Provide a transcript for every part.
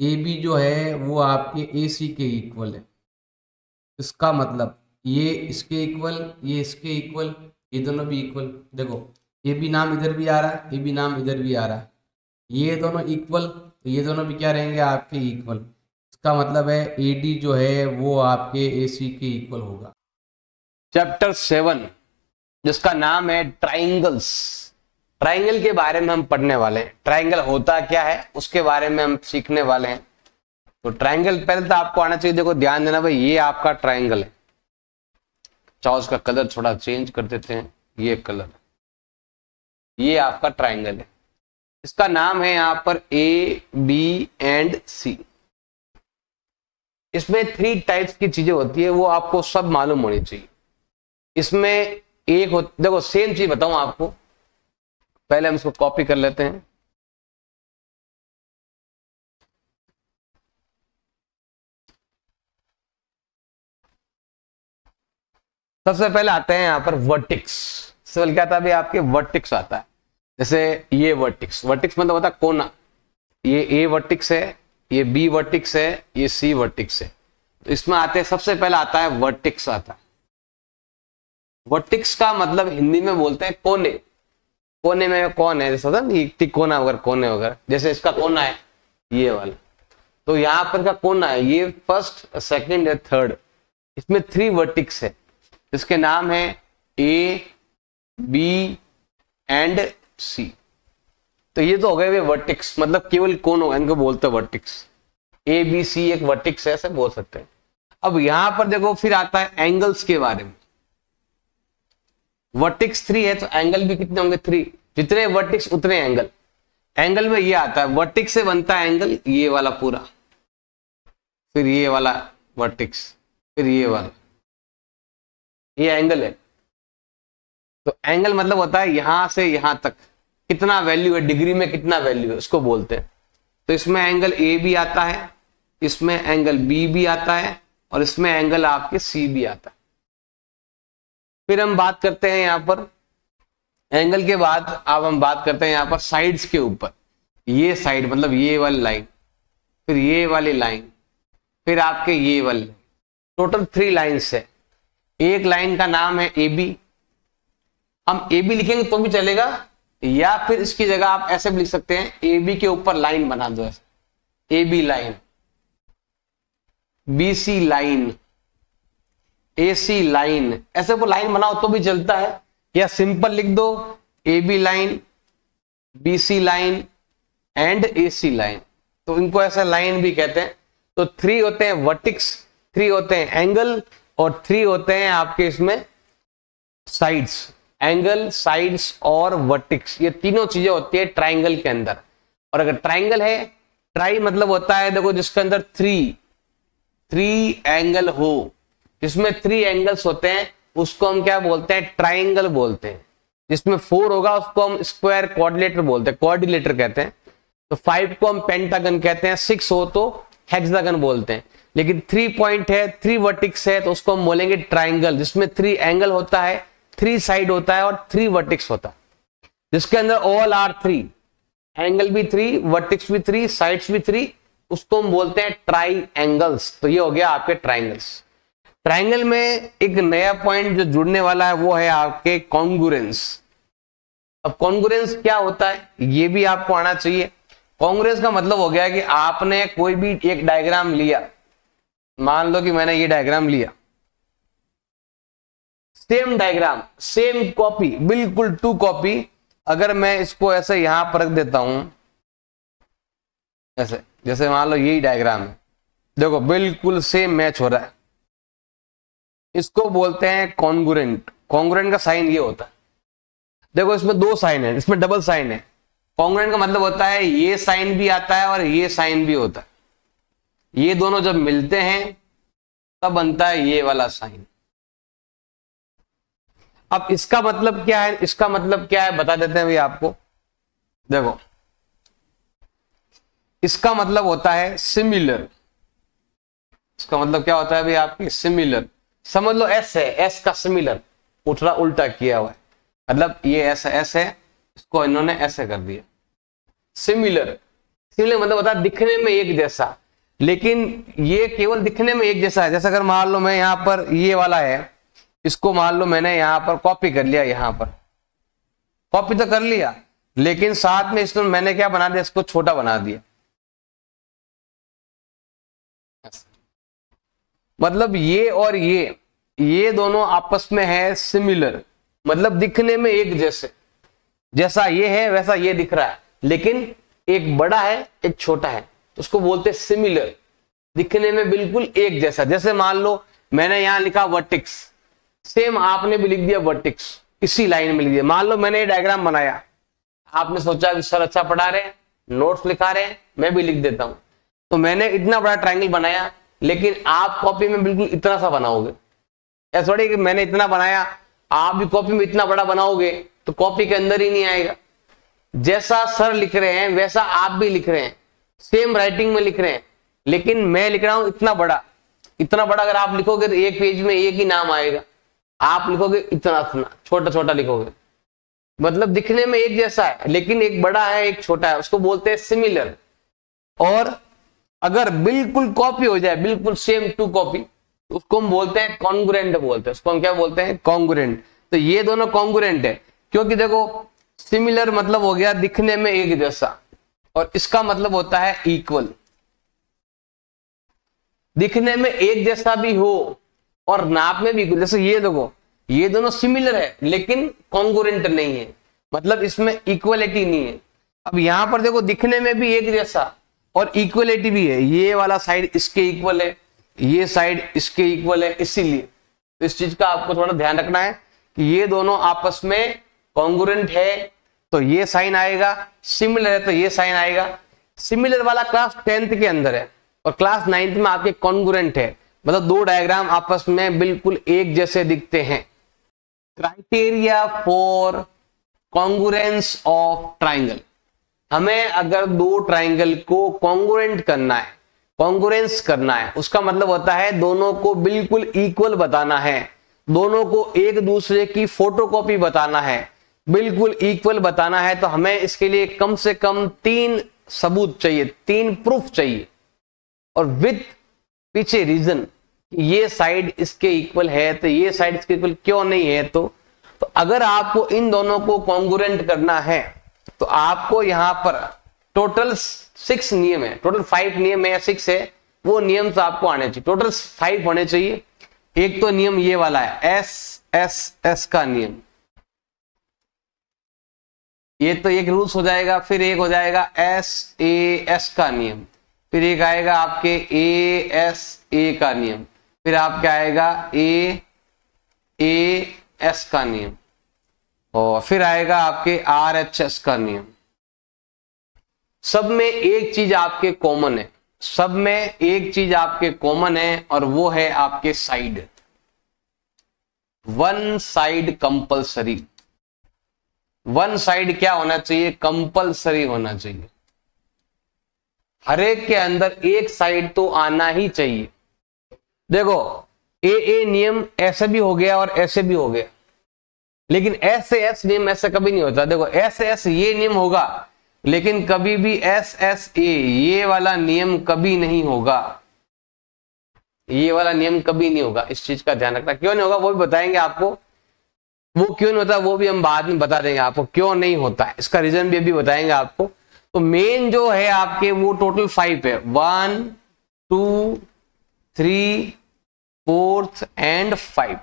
A B जो है वो आपके ए सी के इक्वल है। इसका मतलब ये इसके इक्वल, ये इसके इक्वल, ये दोनों भी इक्वल। देखो ए बी नाम इधर भी आ रहा है, ए बी नाम इधर भी आ रहा है, ये दोनों इक्वल, तो ये दोनों भी क्या रहेंगे आपके इक्वल। इसका मतलब है ए डी जो है वो आपके ए सी के इक्वल होगा। चैप्टर 7 जिसका नाम है ट्राइंगल्स। ट्राइंगल के बारे में हम पढ़ने वाले हैं। ट्राइंगल होता क्या है उसके बारे में हम सीखने वाले हैं। तो ट्राइंगल पहले तो आपको आना चाहिए। देखो ध्यान देना भाई, ये आपका ट्राइंगल है। चाहो उसका कलर थोड़ा चेंज कर देते हैं, ये कलर, ये आपका ट्राइंगल है। इसका नाम है यहाँ पर ए बी एंड सी। इसमें 3 टाइप्स की चीजें होती है, वो आपको सब मालूम होनी चाहिए। इसमें एक देखो सेम चीज बताऊं आपको, पहले हम इसको कॉपी कर लेते हैं। सबसे पहले आते हैं यहाँ पर वर्टिक्स। सबसे क्या आता है आपके वर्टिक्स आता है। जैसे ये वर्टिक्स, वर्टिक्स मतलब होता है कोना। ये ए वर्टिक्स है, ये बी वर्टिक्स है, ये सी वर्टिक्स है। तो इसमें आते हैं, सबसे पहले आता है वर्टिक्स आता है। वर्टिक्स का मतलब हिंदी में बोलते हैं कोने। कोने में कौन है, जैसा था कोना वगैरह, कोने वगैरह, जैसे इसका कोना है ये वाला, तो यहाँ पर का कोना है ये फर्स्ट, सेकंड या थर्ड। इसमें 3 वर्टिक्स है जिसके नाम है ए बी एंड सी। तो ये तो हो गए वर्टिक्स, मतलब केवल कोन होगा, इनको बोलते हैं वर्टिक्स। ए बी सी एक वर्टिक्स है, ऐसे बोल सकते हैं। अब यहां पर देखो फिर आता है एंगल्स के बारे में। वर्टिक्स 3 है तो एंगल भी कितने होंगे 3। जितने वर्टिक्स उतने एंगल। एंगल में ये आता है, वर्टिक्स से बनता है एंगल ये वाला पूरा, फिर ये वाला वर्टिक्स, फिर ये वाला, ये एंगल है। तो एंगल मतलब होता है यहां से यहां तक कितना वैल्यू है, डिग्री में कितना वैल्यू है, उसको बोलते हैं। तो इसमें एंगल ए भी आता है, इसमें एंगल बी भी आता है, और इसमें एंगल आपके सी भी आता है। फिर हम बात करते हैं यहां पर एंगल के बाद, अब हम बात करते हैं यहां पर साइड्स के ऊपर। ये साइड मतलब ये वाली लाइन, फिर ये वाली लाइन, फिर आपके ये वाली। टोटल 3 लाइन्स है। एक लाइन का नाम है ए बी। हम ए बी लिखेंगे तो भी चलेगा, या फिर इसकी जगह आप ऐसे भी लिख सकते हैं, ए बी के ऊपर लाइन बना दो ऐसे, A B line, B C line, A C line, ऐसे वो लाइन बनाओ तो भी चलता है। या सिंपल लिख दो A B line, B C line and A C line. तो इनको ऐसा लाइन भी कहते हैं। तो 3 होते हैं वर्टिक्स, 3 होते हैं एंगल, और 3 होते हैं आपके इसमें साइड्स। एंगल, साइड्स और वर्टिक्स, ये तीनों चीजें होती है ट्राइंगल के अंदर। और अगर ट्राइंगल है, ट्राई मतलब होता है देखो जिसके अंदर 3 एंगल हो, जिसमें 3 एंगल्स होते हैं उसको हम क्या बोलते हैं, ट्राइंगल बोलते हैं। जिसमें 4 होगा उसको हम स्क्वायर कोऑर्डिनेटर बोलते हैं, कोऑर्डिनेटर कहते हैं। तो 5 को हम पेंटागन कहते हैं, 6 हो तो हेक्सागन बोलते हैं। लेकिन 3 पॉइंट है, 3 वर्टिक्स है, तो उसको हम बोलेंगे ट्राइंगल, जिसमें 3 एंगल होता है, 3 साइड होता है और 3 वर्टिक्स होता है, जिसके अंदर ऑल आर 3, एंगल भी 3, वर्टिक्स भी 3, साइड्स भी 3, उसको हम बोलते हैं ट्राई एंगल्स। तो ये हो गया आपके ट्राइंगल्स। ट्राइंगल में एक नया पॉइंट जो जुड़ने वाला है वो है आपके कॉन्ग्रुएंस। अब कॉन्ग्रुएंस क्या होता है ये भी आपको आना चाहिए। कॉन्ग्रुएंस का मतलब हो गया कि आपने कोई भी एक डायग्राम लिया, मान लो कि मैंने ये डायग्राम लिया, सेम डायग्राम, सेम कॉपी, बिल्कुल 2 कॉपी। अगर मैं इसको ऐसे यहां पर रख देता हूं ऐसे, जैसे मान लो यही डायग्राम है, देखो बिल्कुल सेम मैच हो रहा है, इसको बोलते हैं कॉन्ग्रुएंट। कॉन्ग्रुएंट का साइन ये होता है, देखो इसमें 2 साइन है, इसमें डबल साइन है। कॉन्ग्रुएंट का मतलब होता है ये साइन भी आता है और ये साइन भी होता है, ये दोनों जब मिलते हैं तब बनता है ये वाला साइन। अब इसका मतलब क्या है, इसका मतलब क्या है बता देते हैं भाई आपको। देखो इसका मतलब होता है सिमिलर। इसका मतलब क्या होता है भाई आपकी, सिमिलर। समझ लो एस है, एस का सिमिलर उठरा उल्टा किया हुआ है, मतलब ये एस है, इसको इन्होंने ऐसे कर दिया, सिमिलर। सिमिलर मतलब होता है दिखने में एक जैसा, लेकिन ये केवल दिखने में एक जैसा है। जैसे अगर मान लो मैं यहाँ पर ये वाला है, इसको मान लो मैंने यहाँ पर कॉपी कर लिया, यहाँ पर कॉपी तो कर लिया, लेकिन साथ में इसको मैंने क्या बना दिया, इसको छोटा बना दिया। मतलब ये और ये दोनों आपस में है सिमिलर, मतलब दिखने में एक जैसे, जैसा ये है वैसा ये दिख रहा है, लेकिन एक बड़ा है एक छोटा है, तो उसको बोलते हैं सिमिलर, दिखने में बिल्कुल एक जैसा। जैसे मान लो मैंने यहां लिखा वर्टिक्स, सेम आपने भी लिख दिया वर्टिक्स, इसी लाइन में लिख दिया। मान लो मैंने ये डायग्राम बनाया, आपने सोचा कि सर अच्छा पढ़ा रहे हैं, नोट्स लिखा रहे हैं, मैं भी लिख देता हूं, तो मैंने इतना बड़ा ट्रायंगल बनाया, लेकिन आप कॉपी में बिल्कुल इतना सा बनाओगे। ऐसा थोड़ी कि मैंने इतना बनाया आप भी कॉपी में इतना बड़ा बनाओगे तो कॉपी के अंदर ही नहीं आएगा। जैसा सर लिख रहे हैं वैसा आप भी लिख रहे हैं, सेम राइटिंग में लिख रहे हैं, लेकिन मैं लिख रहा हूं इतना बड़ा। इतना बड़ा अगर आप लिखोगे तो एक पेज में एक ही नाम आएगा, आप लिखोगे इतना इतना, छोटा छोटा लिखोगे, मतलब दिखने में एक जैसा है लेकिन एक बड़ा है एक छोटा है, उसको बोलते हैं सिमिलर। और अगर बिल्कुल कॉपी हो जाए, बिल्कुल सेम टू कॉपी, उसको हम बोलते हैं कॉन्ग्रुएंट बोलते हैं। उसको हम क्या बोलते हैं, कॉन्ग्रुएंट। तो ये दोनों कॉन्ग्रुएंट है, क्योंकि देखो सिमिलर मतलब हो गया दिखने में एक जैसा, और इसका मतलब होता है इक्वल। दिखने में एक जैसा भी हो और नाप में भी, जैसे ये देखो ये दोनों सिमिलर है लेकिन कॉन्ग्रुएंट नहीं है, मतलब इसमें इक्वलिटी नहीं है। अब यहां पर देखो दिखने में भी एक जैसा और इक्वलिटी भी है, ये वाला साइड इसके इक्वल है, ये साइड इसके इक्वल है, इसीलिए तो इस चीज का आपको थोड़ा ध्यान रखना है कि ये दोनों आपस में कॉन्ग्रुएंट है तो ये साइन आएगा, सिमिलर है तो ये साइन आएगा। सिमिलर वाला क्लास 10th के अंदर है और क्लास 9th में आपके कॉन्ग्रुएंट है, मतलब दो डायग्राम आपस में बिल्कुल एक जैसे दिखते हैं। Criteria for congruence of triangle, हमें अगर दो ट्राइंगल को कॉन्ग्रुएंट करना है, कॉन्ग्रुएंस करना है, उसका मतलब होता है दोनों को बिल्कुल इक्वल बताना है, दोनों को एक दूसरे की फोटोकॉपी बताना है, बिल्कुल इक्वल बताना है, तो हमें इसके लिए कम से कम 3 सबूत चाहिए, 3 प्रूफ चाहिए, और विद पीछे रीजन, ये साइड इसके इक्वल है तो ये साइड इसके इक्वल क्यों नहीं है। तो अगर आपको इन दोनों को कॉन्ग्रुएंट करना है तो आपको यहां पर टोटल 6 नियम है, टोटल 5 नियम है या 6 है, वो नियम तो आपको आने चाहिए, टोटल 5 होने चाहिए। एक तो नियम ये वाला है एस का नियम, ये तो एक रूल्स हो जाएगा। फिर एक हो जाएगा एस का नियम, फिर एक आएगा आपके ए का नियम, फिर आपका आएगा एस का नियम, और फिर आएगा आपके RHS का नियम। सब में एक चीज आपके कॉमन है, सब में एक चीज आपके कॉमन है, और वो है आपके side, one side compulsory. One side क्या होना चाहिए, कंपलसरी होना चाहिए। हर एक के अंदर एक साइड तो आना ही चाहिए। देखो ए नियम ऐसे भी हो गया और ऐसे भी हो गया, लेकिन एस नियम ऐसा कभी नहीं होता। देखो एस ये नियम होगा, लेकिन कभी भी एस ये वाला नियम कभी नहीं होगा, ये वाला नियम कभी नहीं होगा। इस चीज का ध्यान रखना। क्यों नहीं होगा वो भी बताएंगे आपको, वो क्यों नहीं होता वो भी हम बाद में बता देंगे आपको क्यों नहीं होता है, इसका रीजन भी अभी बताएंगे आपको। तो मेन जो है आपके वो टोटल 5 है, 1 2 3 4 एंड 5।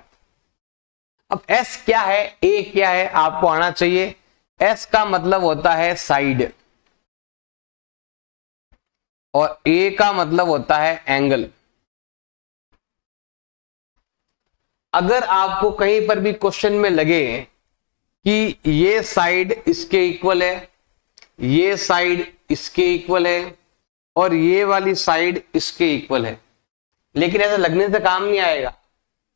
अब एस क्या है, ए क्या है, आपको आना चाहिए। एस का मतलब होता है साइड, और ए का मतलब होता है एंगल। अगर आपको कहीं पर भी क्वेश्चन में लगे कि ये साइड इसके इक्वल है, ये साइड इसके इक्वल है, और ये वाली साइड इसके इक्वल है, लेकिन ऐसा लगने से काम नहीं आएगा।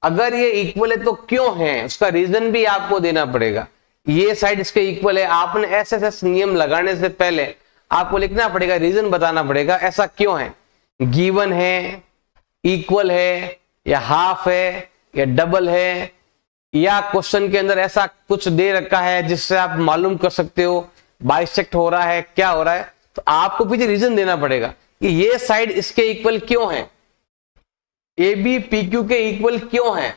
अगर ये इक्वल है तो क्यों है, उसका रीजन भी आपको देना पड़ेगा। ये साइड इसके इक्वल है, आपने एस नियम लगाने से पहले आपको लिखना पड़ेगा, रीजन बताना पड़ेगा ऐसा क्यों है। गिवन है, इक्वल है, या हाफ है, या डबल है, या क्वेश्चन के अंदर ऐसा कुछ दे रखा है जिससे आप मालूम कर सकते हो बाइसेक्ट हो रहा है, क्या हो रहा है। तो आपको पीछे रीजन देना पड़ेगा कि ये साइड इसके इक्वल क्यों है, ए बी पी क्यू के इक्वल क्यों है,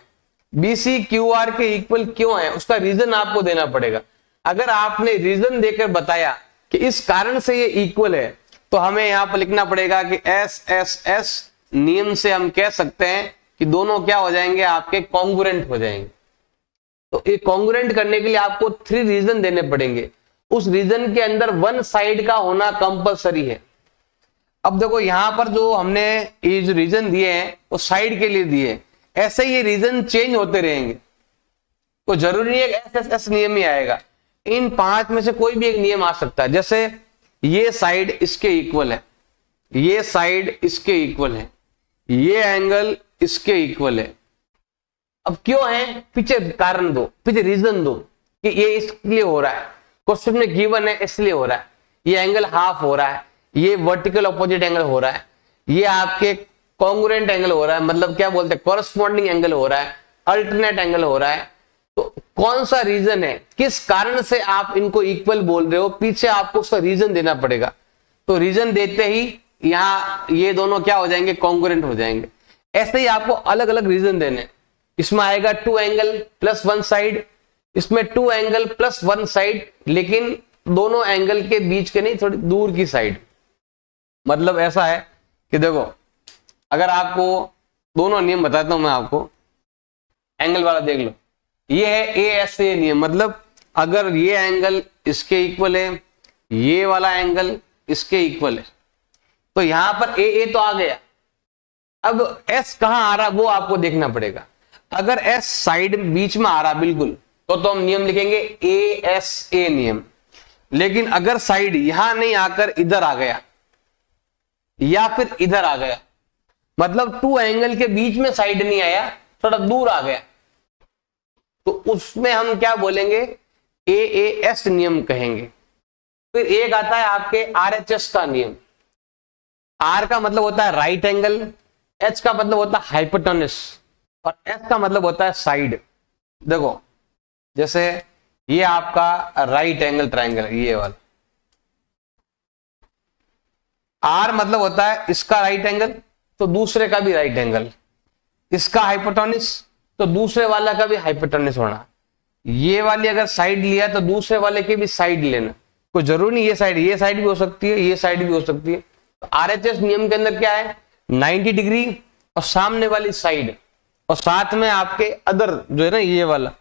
बी सी क्यू आर के इक्वल क्यों है, उसका रीजन आपको देना पड़ेगा। अगर आपने रीजन देकर बताया कि इस कारण से ये इक्वल है, तो हमें यहां पर लिखना पड़ेगा कि एस एस एस नियम से हम कह सकते हैं कि दोनों क्या हो जाएंगे, आपके कॉन्ग्रुएंट हो जाएंगे। तो ये कॉन्ग्रुएंट करने के लिए आपको 3 रीजन देने पड़ेंगे, उस रीजन के अंदर वन साइड का होना कंपलसरी है। अब देखो यहां पर जो हमने ये जो रीजन दिए हैं वो साइड के लिए दिए, ऐसे ही रीजन चेंज होते रहेंगे, तो जरूरी नहीं है कि एस एस एस नियम ही आएगा, इन 5 में से कोई भी एक नियम आ सकता है। जैसे ये साइड इसके इक्वल है, ये साइड इसके इक्वल है, ये एंगल इसके इक्वल है। अब क्यों है, पीछे कारण दो, पीछे रीजन दो कि ये इसलिए हो रहा है, क्वेश्चन में गिवन है इसलिए हो रहा है, ये एंगल हाफ हो रहा है, ये वर्टिकल ऑपोजिट एंगल हो रहा है, ये आपके कॉन्ग्रुएंट एंगल हो रहा है, मतलब क्या बोलते हैं कॉरस्पॉन्डिंग एंगल हो रहा है, अल्टरनेट एंगल हो रहा है। तो कौन सा रीजन है, किस कारण से आप इनको इक्वल बोल रहे हो, पीछे आपको उसका रीजन देना पड़ेगा। तो रीजन देते ही यहां ये दोनों क्या हो जाएंगे, कॉन्ग्रुएंट हो जाएंगे। ऐसे ही आपको अलग अलग रीजन देने, इसमें आएगा 2 एंगल प्लस 1 साइड, इसमें 2 एंगल प्लस 1 साइड, लेकिन दोनों एंगल के बीच के नहीं, थोड़ी दूर की साइड। मतलब ऐसा है कि देखो अगर आपको दोनों नियम बताता हूं मैं आपको, एंगल वाला देख लो, ये है ए एस ए नियम, मतलब अगर ये एंगल इसके इक्वल है, ये वाला एंगल इसके इक्वल है, तो यहां पर ए तो आ गया। अब एस कहां आ रहा वो आपको देखना पड़ेगा। अगर एस साइड बीच में आ रहा बिल्कुल, तो हम नियम लिखेंगे ए एस ए नियम। लेकिन अगर साइड यहां नहीं आकर इधर आ गया या फिर इधर आ गया, मतलब 2 एंगल के बीच में साइड नहीं आया, थोड़ा दूर आ गया, तो उसमें हम क्या बोलेंगे, ए ए एस नियम कहेंगे। फिर एक आता है आपके आरएचएस का नियम। आर का मतलब होता है राइट एंगल, एच का मतलब होता है हाइपोटेनस, और एस का मतलब होता है साइड। देखो जैसे ये आपका राइट एंगल ट्रायंगल, ये वाला आर मतलब होता है इसका राइट एंगल तो दूसरे का भी राइट एंगल, इसका हाइपोटेनस तो दूसरे वाला का भी हाइपोटेनस होना। ये वाली अगर साइड लिया तो दूसरे वाले की भी साइड लेना, कोई जरूरी नहीं ये साइड भी हो सकती है, ये साइड भी हो सकती है। तो आरएचएस नियम के अंदर क्या है, 90 डिग्री और सामने वाली साइड, और साथ में आपके अदर जो है ना, ये वाला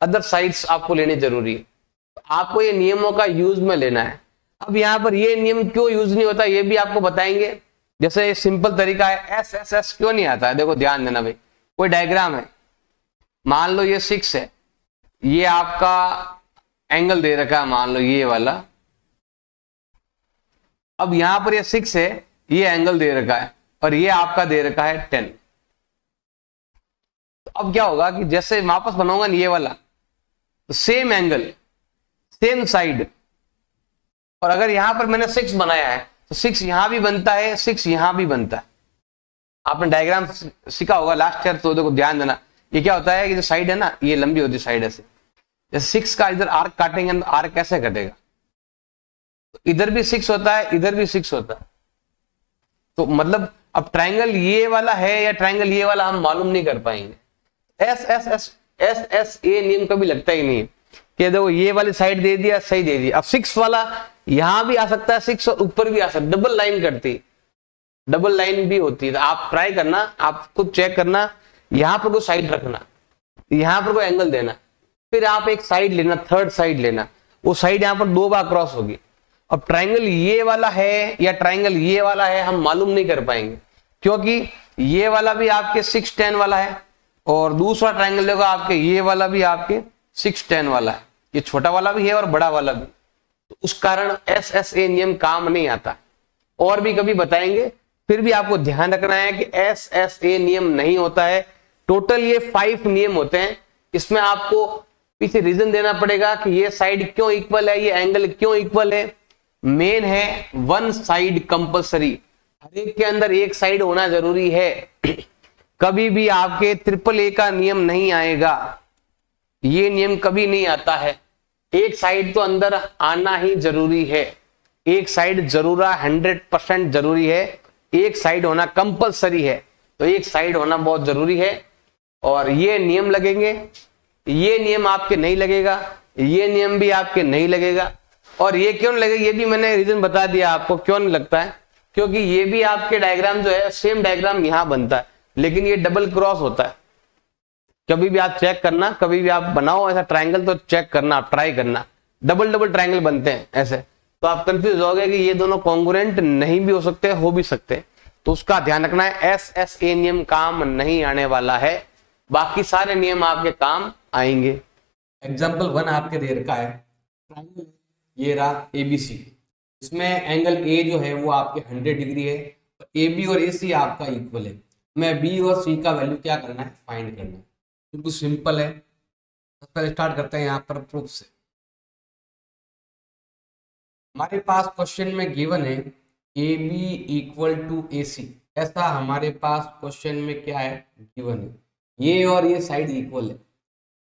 अदर साइड्स आपको लेने जरूरी है। तो आपको ये नियमों का यूज में लेना है। अब यहाँ पर ये नियम क्यों यूज नहीं होता ये भी आपको बताएंगे। जैसे सिंपल तरीका है, एस एस एस क्यों नहीं आता है, देखो ध्यान देना भाई। कोई डायग्राम है, मान लो ये 6 है, ये आपका एंगल दे रखा है मान लो ये वाला, अब यहां पर ये 6 है, ये एंगल दे रखा है, और ये आपका दे रखा है 10। तो अब क्या होगा कि जैसे वापस बनाऊंगा ये वाला, तो सेम एंगल सेम साइड, और अगर यहां पर मैंने 6 बनाया है तो 6 यहां भी बनता है, 6 यहां भी बनता है। आपने डायग्राम सीखा होगा लास्ट ईयर, तो देखो ध्यान देना। ये क्या होता है कि जो साइड है ना, ये लंबी होती है साइड ऐसे, जैसे 6 का इधर आर्क काटेंगे तो आर्क कैसे कटेगा, तो इधर भी 6 होता है, इधर भी 6 होता है। तो मतलब अब ट्रायंगल ये वाला है या ट्रायंगल ये वाला हम मालूम नहीं कर पाएंगे। S S S S S A नियम कभी लगता ही नहीं कि देखो ये वाली साइड दे दिया, सही दे दिया। अब 6 वाला यहां भी आ सकता है 6, और ऊपर भी आ सकता है, डबल लाइन करती, डबल लाइन भी होती है। तो आप ट्राई करना, आप खुद चेक करना, यहां पर कोई साइड रखना, यहां पर कोई एंगल देना, फिर आप एक साइड लेना, थर्ड साइड लेना, वो साइड यहां पर 2 बार क्रॉस होगी। अब ट्रायंगल ये वाला है या ट्रायंगल ये वाला है हम मालूम नहीं कर पाएंगे, क्योंकि ये वाला भी आपके 6 10 वाला है, और दूसरा ट्रायंगल देखो आपके ये वाला भी आपके 6 10 वाला है, ये छोटा वाला भी है और बड़ा वाला भी। तो उस कारण एस एस ए नियम काम नहीं आता, और भी कभी बताएंगे। फिर भी आपको ध्यान रखना है कि एस एस ए नियम नहीं होता है, टोटल ये 5 नियम होते हैं। इसमें आपको पीछे रीजन देना पड़ेगा कि ये साइड क्यों इक्वल है, ये एंगल क्यों इक्वल है। मेन है वन साइड कंपलसरी, हर एक के अंदर एक साइड होना जरूरी है। कभी भी आपके ट्रिपल ए का नियम नहीं आएगा, ये नियम कभी नहीं आता है, एक साइड तो अंदर आना ही जरूरी है। एक साइड जरूर 100% जरूरी है, एक साइड होना कंपलसरी है, तो एक साइड होना बहुत जरूरी है। और ये नियम लगेंगे, ये नियम आपके नहीं लगेगा, ये नियम भी आपके नहीं लगेगा। और ये क्यों लगेगा, ये भी मैंने रीजन बता दिया आपको क्यों नहीं लगता है, क्योंकि ये भी आपके डायग्राम जो है सेम डायग्राम यहां बनता है, लेकिन ये डबल क्रॉस होता है। कभी भी आप चेक करना, कभी भी आप बनाओ ऐसा ट्रायंगल तो चेक करना, आप ट्राई करना, डबल डबल ट्रायंगल बनते हैं ऐसे, तो आप कंफ्यूज हो गए कि ये दोनों कॉन्ग्रुएंट नहीं भी हो सकते, हो भी सकते। तो उसका ध्यान रखना है, SSA नियम काम नहीं आने वाला है, बाकी सारे नियम आपके काम आएंगे। एग्जाम्पल 1 आपके दे रखा है, ट्रायंगल ये रहा ABC, इसमें एंगल A जो है वो आपके 100 डिग्री है, तो AB और AC आपका इक्वल है। मैं B और C का वैल्यू क्या करना है, फाइंड करना है। बिल्कुल सिंपल है, पहले स्टार्ट करते हैं यहाँ पर प्रूफ से। हमारे पास क्वेश्चन में गिवन है AB इक्वल टू AC, ऐसा हमारे पास क्वेश्चन में क्या है, गिवन है। ये और ये साइड इक्वल है,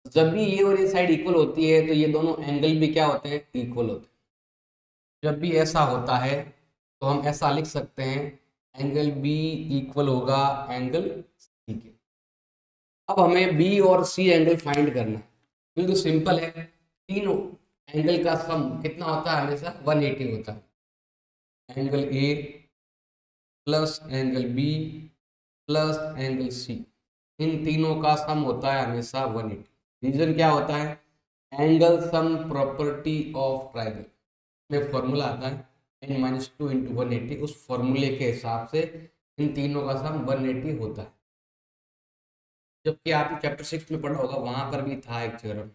जब भी ये और ये साइड इक्वल होती है तो ये दोनों एंगल भी क्या होते हैं, इक्वल होते हैं। जब भी ऐसा होता है तो हम ऐसा लिख सकते हैं, एंगल B इक्वल होगा एंगल C के। अब हमें B और C एंगल फाइंड करना है, बिल्कुल सिंपल है। तीनों एंगल का सम कितना होता है, हमेशा 180 होता है। Angle A plus angle B plus angle C, इन तीनों का सम होता है हमेशा 180। रीजन क्या होता है, angle sum property of triangle में फॉर्मूला आता है n-2 × 180, उस फॉर्मूले के हिसाब से इन तीनों का सम 180 होता है। जबकि आपने चैप्टर 6 में पढ़ा होगा, वहां पर भी था एक थ्योरम।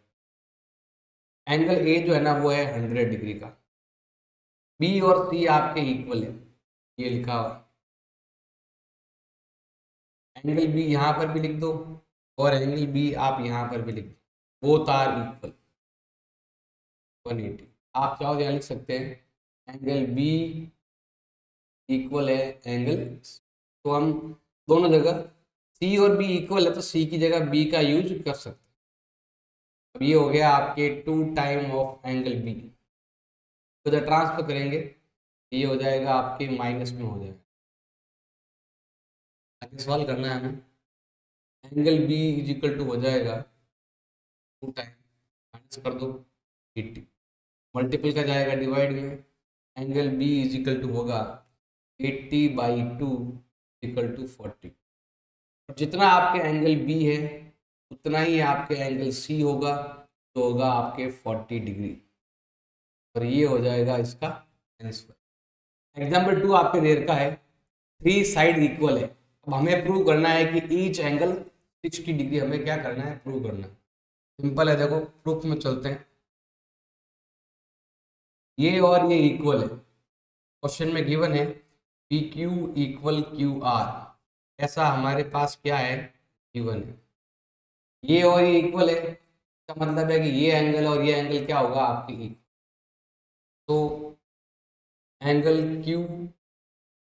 एंगल A जो है ना वो है 100 डिग्री का, B और C आपके इक्वल है, ये लिखा हुआ। एंगल B यहाँ पर भी लिख दो और एंगल B आप यहाँ पर भी लिख दो, बोथ आर इक्वल 180। आप चाहो तो यहाँ लिख सकते हैं एंगल B इक्वल है एंगल, तो हम दोनों जगह C और B इक्वल है तो C की जगह B का यूज कर सकते हैं। अब ये हो गया आपके 2 टाइम ऑफ एंगल B, तो जब ट्रांसफर करेंगे ये हो जाएगा आपके माइनस में हो जाएगा। आगे सवाल करना है हमें, angle B is equal to हो जाएगा 2 टाइम, माइनस कर दो 80, मल्टीपल का जाएगा डिवाइड में, angle B is equal to होगा 80/2 इक्वल टू 40। जितना आपके एंगल B है उतना ही आपके एंगल C होगा, तो होगा आपके 40 डिग्री, और ये हो जाएगा इसका आंसर। एग्जाम्पल 2 आपके देर का है, 3 साइड इक्वल है। अब हमें प्रूव करना है कि ईच एंगल 60 डिग्री, हमें क्या करना है, प्रूव करना है। सिंपल है, देखो प्रूफ में चलते हैं। ये और ये इक्वल है, क्वेश्चन में गिवन है PQ इक्वल QR, ऐसा हमारे पास क्या है, गिवन है। ये और ये इक्वल है, इसका मतलब है कि ये एंगल और ये एंगल क्या होगा, आपकी इक्वल। तो एंगल Q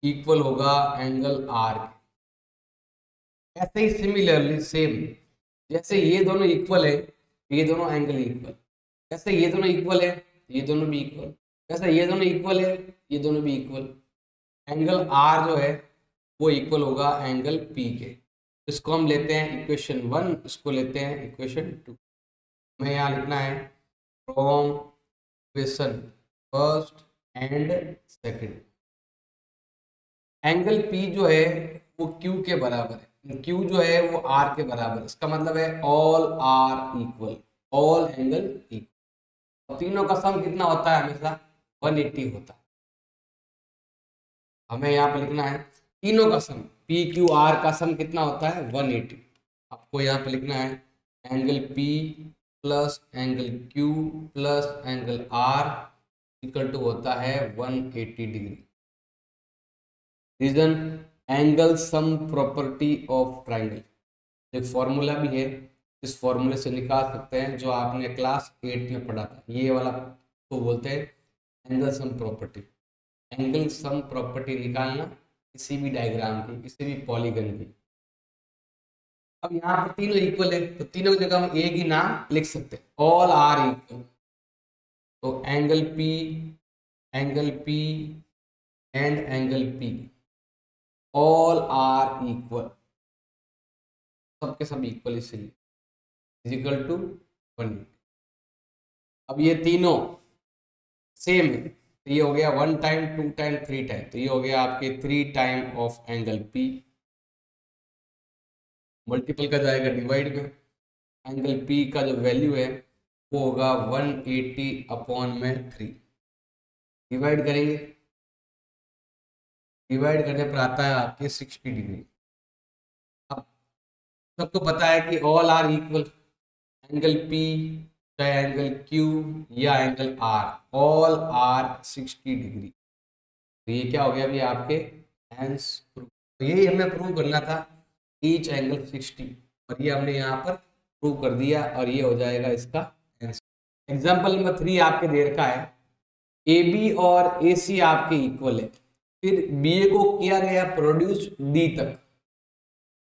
इक्वल होगा एंगल R के। ऐसे ही सिमिलरली सेम, जैसे ये दोनों इक्वल है ये दोनों एंगल इक्वल, जैसे ये दोनों इक्वल है ये दोनों भी इक्वल, जैसे ये दोनों इक्वल है ये दोनों भी इक्वल। एंगल R जो है वो इक्वल होगा एंगल P के। इसको हम लेते हैं इक्वेशन 1, इसको लेते हैं इक्वेशन 2। हमें यहाँ लिखना है from equation first and second, angle P जो है वो Q के बराबर है, Q जो है वो R के बराबर है। इसका मतलब है all are equal, all angle equal. तीनों का सम कितना होता है, हमेशा 180 होता है। हमें यहाँ पे लिखना है तीनों का सम, PQR का सम कितना होता है, 180। आपको यहाँ पे लिखना है angle P plus angle Q plus angle R equal to होता है 180 degree. Reason, angle sum property of triangle, एक फॉर्मूला भी है, इस फॉर्मूले से निकाल सकते हैं, जो आपने क्लास 8 में पढ़ा था। ये वाला तो बोलते हैं angle sum property. Angle sum property निकालना किसी भी डायग्राम की, किसी भी पॉलीगन की। अब यहाँ पर तीनों इक्वल है तो तीनों की जगह हम एक ही नाम लिख सकते हैं, ऑल आर इक्वल। तो angle P angle P and angle P all are equal, सबके सब इक्वल इसलिए इज इक्वल टू 180। अब ये तीनों सेम है, तो ये हो गया 1 टाइम 2 टाइम 3 टाइम, तो ये हो गया आपके 3 time of angle P, multiple का जाएगा डिवाइड में, एंगल P का जो वैल्यू है वो होगा 180 अपॉन में 3, डिवाइड करेंगे, डिवाइड करने पर आता है आपके 60 डिग्री। अब सबको पता है कि all are equal, angle P चाहे एंगल Q या angle R, all are 60 degree. तो ये क्या हो गया अभी आपके हैंस प्रूफ, तो यही हमें प्रूव करना था, ईच एंगल 60, और ये हमने यहाँ पर प्रूव कर दिया, और ये हो जाएगा इसका आंसर। एग्जाम्पल नंबर 3 आपके दे रखा है, AB और AC आपके इक्वल है, फिर BA को किया गया प्रोड्यूस D तक,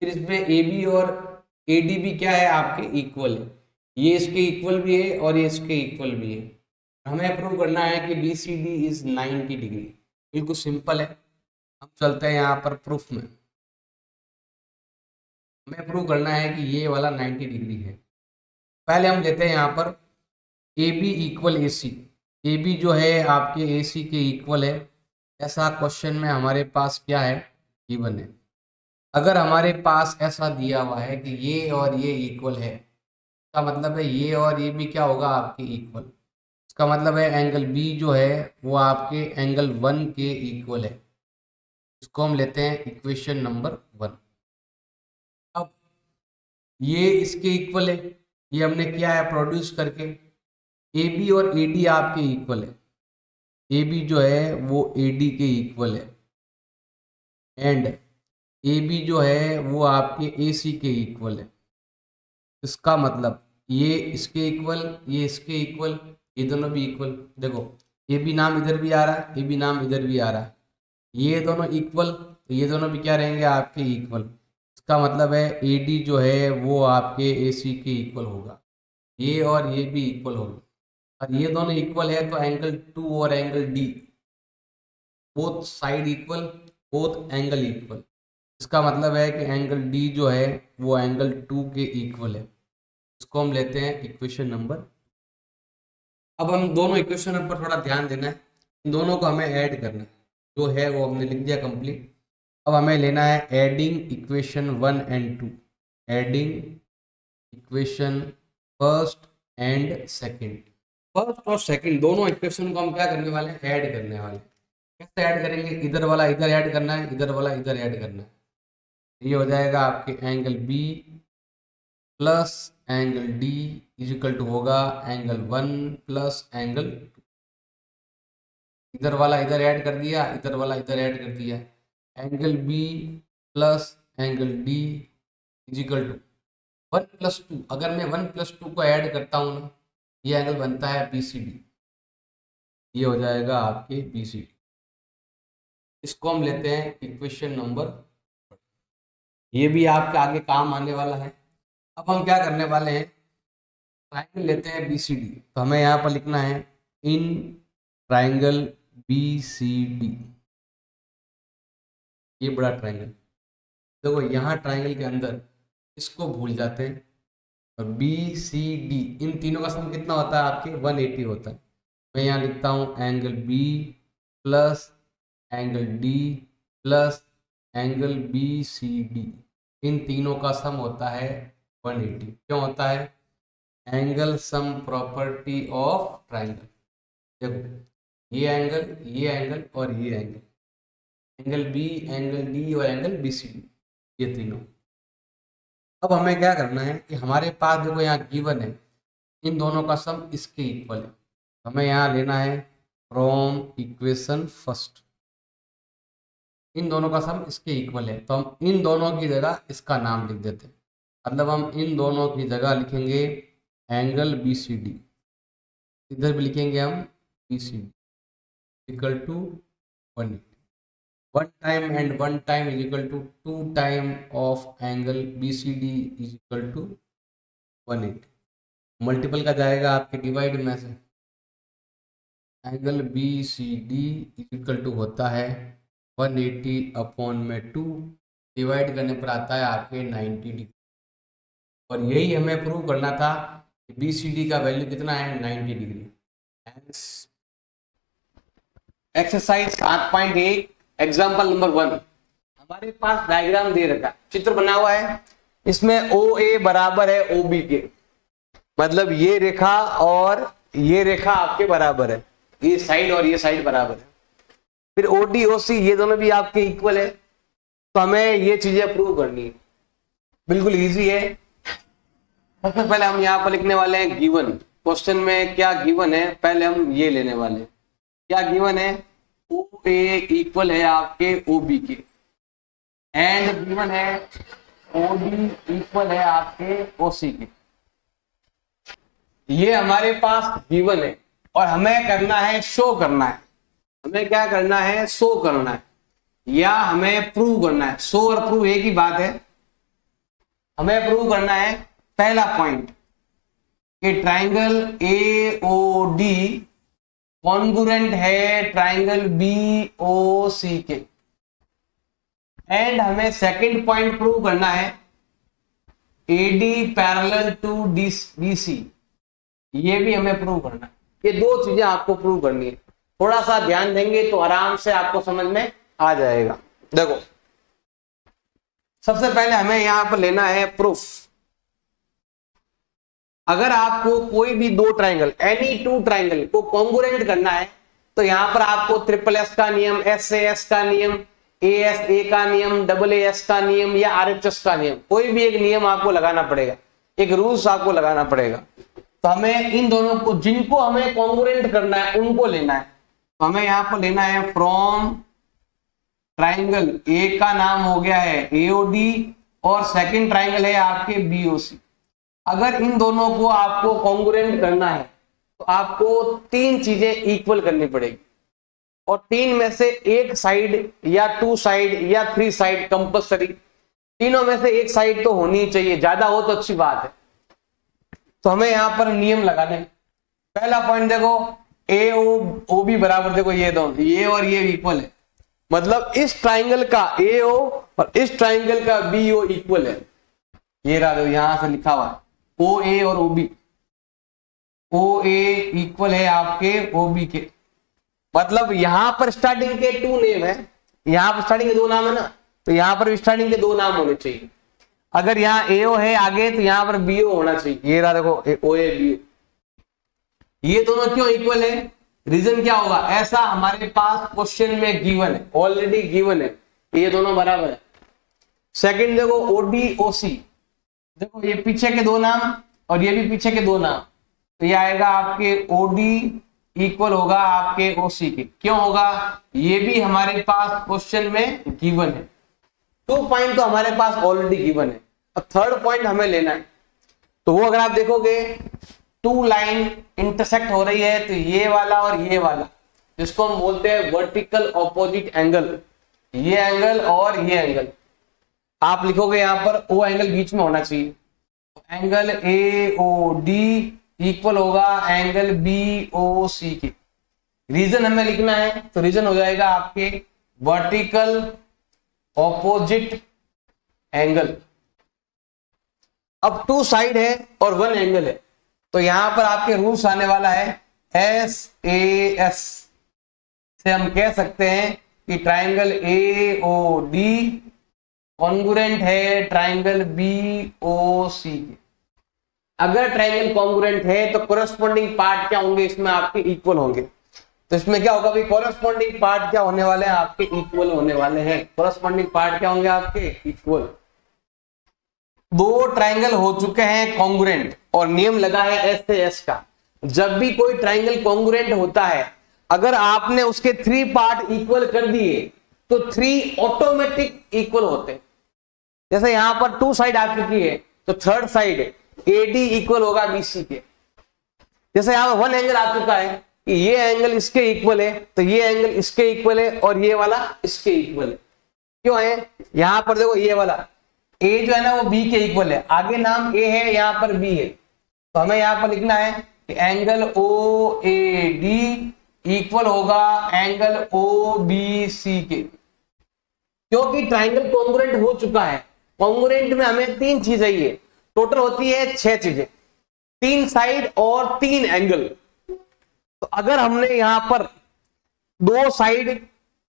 फिर इसमें AB और AD भी क्या है आपके इक्वल है, ये इसके इक्वल भी है और ये इसके इक्वल भी है। हमें प्रूव करना है कि BCD इज 90 डिग्री, बिल्कुल सिंपल है। हम चलते हैं यहाँ पर प्रूफ में, हमें प्रूव करना है कि ये वाला 90 डिग्री है। पहले हम लेते हैं यहाँ पर AB इक्वल AC, AB जो है आपके AC के इक्वल है, ऐसा क्वेश्चन में हमारे पास क्या है गिवन है। अगर हमारे पास ऐसा दिया हुआ है कि ये और ये इक्वल है, इसका मतलब है ये और ये भी क्या होगा आपके इक्वल, इसका मतलब है एंगल B जो है वो आपके एंगल 1 के इक्वल है। इसको हम लेते हैं इक्वेशन नंबर 1। अब ये इसके इक्वल है, ये हमने किया है प्रोड्यूस करके, AB और AD आपके इक्वल है, AB जो है वो AD के इक्वल है, एंड AB जो है वो आपके AC के इक्वल है। इसका मतलब ये इसके इक्वल, ये इसके इक्वल, ये दोनों भी इक्वल। देखो AB नाम इधर भी आ रहा है, AB नाम इधर भी आ रहा है, ये दोनों इक्वल, तो ये दोनों भी क्या रहेंगे आपके इक्वल। इसका मतलब है AD जो है वो आपके AC के इक्वल होगा, ये और ये भी इक्वल होगा, और ये दोनों इक्वल है तो एंगल 2 और angle D both side equal, both angle equal. इसका मतलब है कि एंगल D जो है वो एंगल 2 के इक्वल है। इसको हम लेते हैं इक्वेशन नंबर। अब हम दोनों इक्वेशन पर थोड़ा ध्यान देना है, इन दोनों को हमें ऐड करना है, जो है वो हमने लिख दिया कंप्लीट। अब हमें लेना है adding equation 1 and 2, adding equation first and second. First और सेकंड दोनों इक्वेशन को हम क्या करने वाले हैं, ऐड करने वाले हैं। कैसे ऐड करेंगे, इधर वाला इधर ऐड करना है, इधर वाला इधर ऐड करना है। ये हो जाएगा आपके angle B plus angle D is equal to होगा एंगल 1 प्लस एंगल 2। इधर वाला इधर ऐड कर दिया, इधर वाला इधर ऐड कर दिया, angle B plus angle D is equal to 1 plus 2। अगर मैं 1 प्लस 2 को ऐड करता हूँ ना, ये एंगल बनता है BCD, ये हो जाएगा आपके BCD। इसको हम लेते हैं इक्वेशन नंबर, ये भी आपके आगे काम आने वाला है। अब हम क्या करने वाले हैं, ट्राइंगल लेते हैं BCD, तो हमें यहाँ पर लिखना है इन ट्राइंगल BCD, ये बड़ा ट्राइंगल। देखो यहाँ ट्राइंगल के अंदर इसको भूल जाते हैं, और BCD इन तीनों का सम कितना होता है आपके 180 होता है। मैं यहाँ लिखता हूँ angle B plus angle D plus angle BCD, इन तीनों का सम होता है 180। क्यों होता है, angle sum property of triangle. देखो ये एंगल और ये angle, angle B angle D और एंगल BCD, ये तीनों। अब हमें क्या करना है कि हमारे पास देखो यहाँ गिवन है, इन दोनों का सम इसके इक्वल है, हमें यहाँ लेना है फ्रॉम इक्वेशन फर्स्ट, इन दोनों का सम इसके इक्वल है, तो हम इन दोनों की जगह इसका नाम लिख देते हैं। मतलब हम इन दोनों की जगह लिखेंगे एंगल BCD, इधर भी लिखेंगे हम BCD equal to 180। 1 time and 1 time is equal to 2 time of angle BCD is equal to 180। Multiple का जाएगा आपके डिवाइड में से, angle B C D equal to होता है 180/2 डिवाइड करने पर आता है आपके 90 डिग्री। और यही हमें प्रूव करना था कि बी सी डी का वैल्यू कितना है 90 डिग्री। Exercise 7.1 example number 1। हमारे पास डायग्राम दे रखा है, चित्र बना हुआ है। इसमें ओ ए बराबर है ओ बी के, मतलब ये रेखा और ये रेखा आपके बराबर है, ये साइड और ये साइड बराबर है। फिर ओ डी ओ सी ये दोनों भी आपके इक्वल है। तो हमें ये चीजें प्रूव करनी है, बिल्कुल इजी है। सबसे पहले हम यहाँ पर लिखने वाले हैं गिवन। क्वेश्चन में क्या गिवन है, पहले हम ये लेने वाले हैं। क्या गिवन है, ओ ए इक्वल है आपके ओ बी के, एंड गिवन है ओ डी इक्वल है आपके ओ सी के। ये हमारे पास गिवन है और हमें करना है, शो करना है। हमें क्या करना है, शो करना है या हमें प्रूव करना है। शो और प्रूव एक ही बात है। हमें प्रूव करना है पहला पॉइंट कि triangle A O D congruent है ट्राइंगल बी ओ सी के। एंड हमें सेकंड पॉइंट प्रूव करना है A D parallel to D C, ये भी हमें प्रूव करना है। ये दो चीजें आपको प्रूव करनी है। थोड़ा सा ध्यान देंगे तो आराम से आपको समझ में आ जाएगा। देखो, सबसे पहले हमें यहां पर लेना है प्रूफ। अगर आपको कोई भी दो ट्राइंगल, एनी टू ट्राइंगल को कॉन्ग्रुएंट करना है तो यहां पर आपको ट्रिपल एस का नियम, एस ए एस का नियम, ए एस ए का नियम, डबल ए एस का नियम या आर एच एस का नियम, कोई भी एक नियम आपको लगाना पड़ेगा, एक रूल्स आपको लगाना पड़ेगा। तो हमें इन दोनों को, जिनको हमें कॉन्ग्रुएंट करना है उनको लेना है। तो हमें यहां पर लेना है फ्रॉम ट्राइंगल ए का नाम हो गया है एओडी और सेकंड ट्राइंगल है आपके बीओसी। अगर इन दोनों को आपको कॉन्ग्रुएंट करना है तो आपको तीन चीजें इक्वल करनी पड़ेगी और तीन में से एक साइड या टू साइड या थ्री साइड कंपल्सरी, तीनों में से एक साइड तो होनी चाहिए, ज्यादा हो तो अच्छी बात है। तो हमें यहां पर नियम लगाने। पहला पॉइंट देखो, ए ओ बी बराबर, देखो ये दोनों, ये और ये इक्वल है, मतलब इस ट्राइंगल का ए ओ और इस ट्राइंगल का बी ओ इक्वल है। ये रहा, देखो यहां से लिखा हुआ ओ ए और ओ बी, ओ ए इक्वल है आपके ओ बी के। मतलब यहां पर स्टार्टिंग के टू नेम है, यहां पर स्टार्टिंग के दो नाम है ना, तो यहां पर स्टार्टिंग के दो नाम होने चाहिए। अगर यहाँ एओ है आगे तो यहाँ पर बीओ होना चाहिए। ये रहा देखो ओ ए बी ओ। ये दोनों क्यों इक्वल है, रीजन क्या होगा, ऐसा हमारे पास क्वेश्चन में गिवन है, ऑलरेडी गिवन है, ये दोनों बराबर है। सेकंड देखो ओडी ओसी, देखो ये पीछे के दो नाम और ये भी पीछे के दो नाम, तो ये आएगा आपके ओडी इक्वल होगा आपके ओसी के। क्यों होगा, ये भी हमारे पास क्वेश्चन में गिवन है। 2 पॉइंट तो हमारे पास ऑलरेडी गिवन है। अब थर्ड पॉइंट हमें लेना है, तो वो अगर आप देखोगे टू लाइन इंटरसेक्ट हो रही है, तो ये वाला और ये वाला, जिसको हम बोलते हैं वर्टिकल ऑपोजिट एंगल, ये एंगल और ये एंगल, आप लिखोगे यहां पर ओ एंगल बीच में होना चाहिए। Angle A O D equal होगा एंगल बी ओ सी के। रीजन हमें लिखना है, तो रीजन हो जाएगा आपके वर्टिकल ऑपोजिट एंगल। अब टू साइड है और वन एंगल है, तो यहां पर आपके रूल्स आने वाला है एस ए एस से हम कह सकते हैं कि triangle A O D congruent है ट्राइंगल बी ओ सी के। अगर ट्राइंगल कॉन्ग्रुएंट है तो कोरेस्पोंडिंग पार्ट क्या होंगे, इसमें आपके इक्वल होंगे। तो इसमें क्या होगा भाई, कोरेस्पोंडिंग पार्ट क्या होने वाले हैं आपके, इक्वल होने वाले हैं। कोरेस्पोंडिंग पार्ट क्या होंगे आपके, इक्वल। दो ट्राइंगल हो चुके हैं कॉन्ग्रुएंट और नियम लगा है एस से एस का। जब भी कोई ट्राइंगल कॉन्ग्रुएंट होता है, अगर आपने उसके 3 पार्ट इक्वल कर दिए तो 3 ऑटोमेटिक इक्वल होते हैं। जैसे यहां पर 2 साइड आ चुकी है तो थर्ड साइड एडी इक्वल होगा बीसी के। जैसे यहां पर 1 एंगल आ चुका है कि ये एंगल इसके इक्वल है, तो ये एंगल इसके इक्वल है और ये वाला इसके इक्वल है। क्यों है, यहां पर देखो ये वाला ए जो है ना वो बी के इक्वल है, आगे नाम ए है यहाँ पर बी है, तो हमें यहाँ पर लिखना है कि angle O A D equal होगा एंगल ओ बी सी के, क्योंकि ट्राइंगल कॉन्ग्रुएंट हो चुका है। कॉन्ग्रुएंट में हमें 3 चीजें चाहिए, टोटल होती है 6 चीजें, 3 साइड और 3 एंगल। तो अगर हमने यहां पर 2 साइड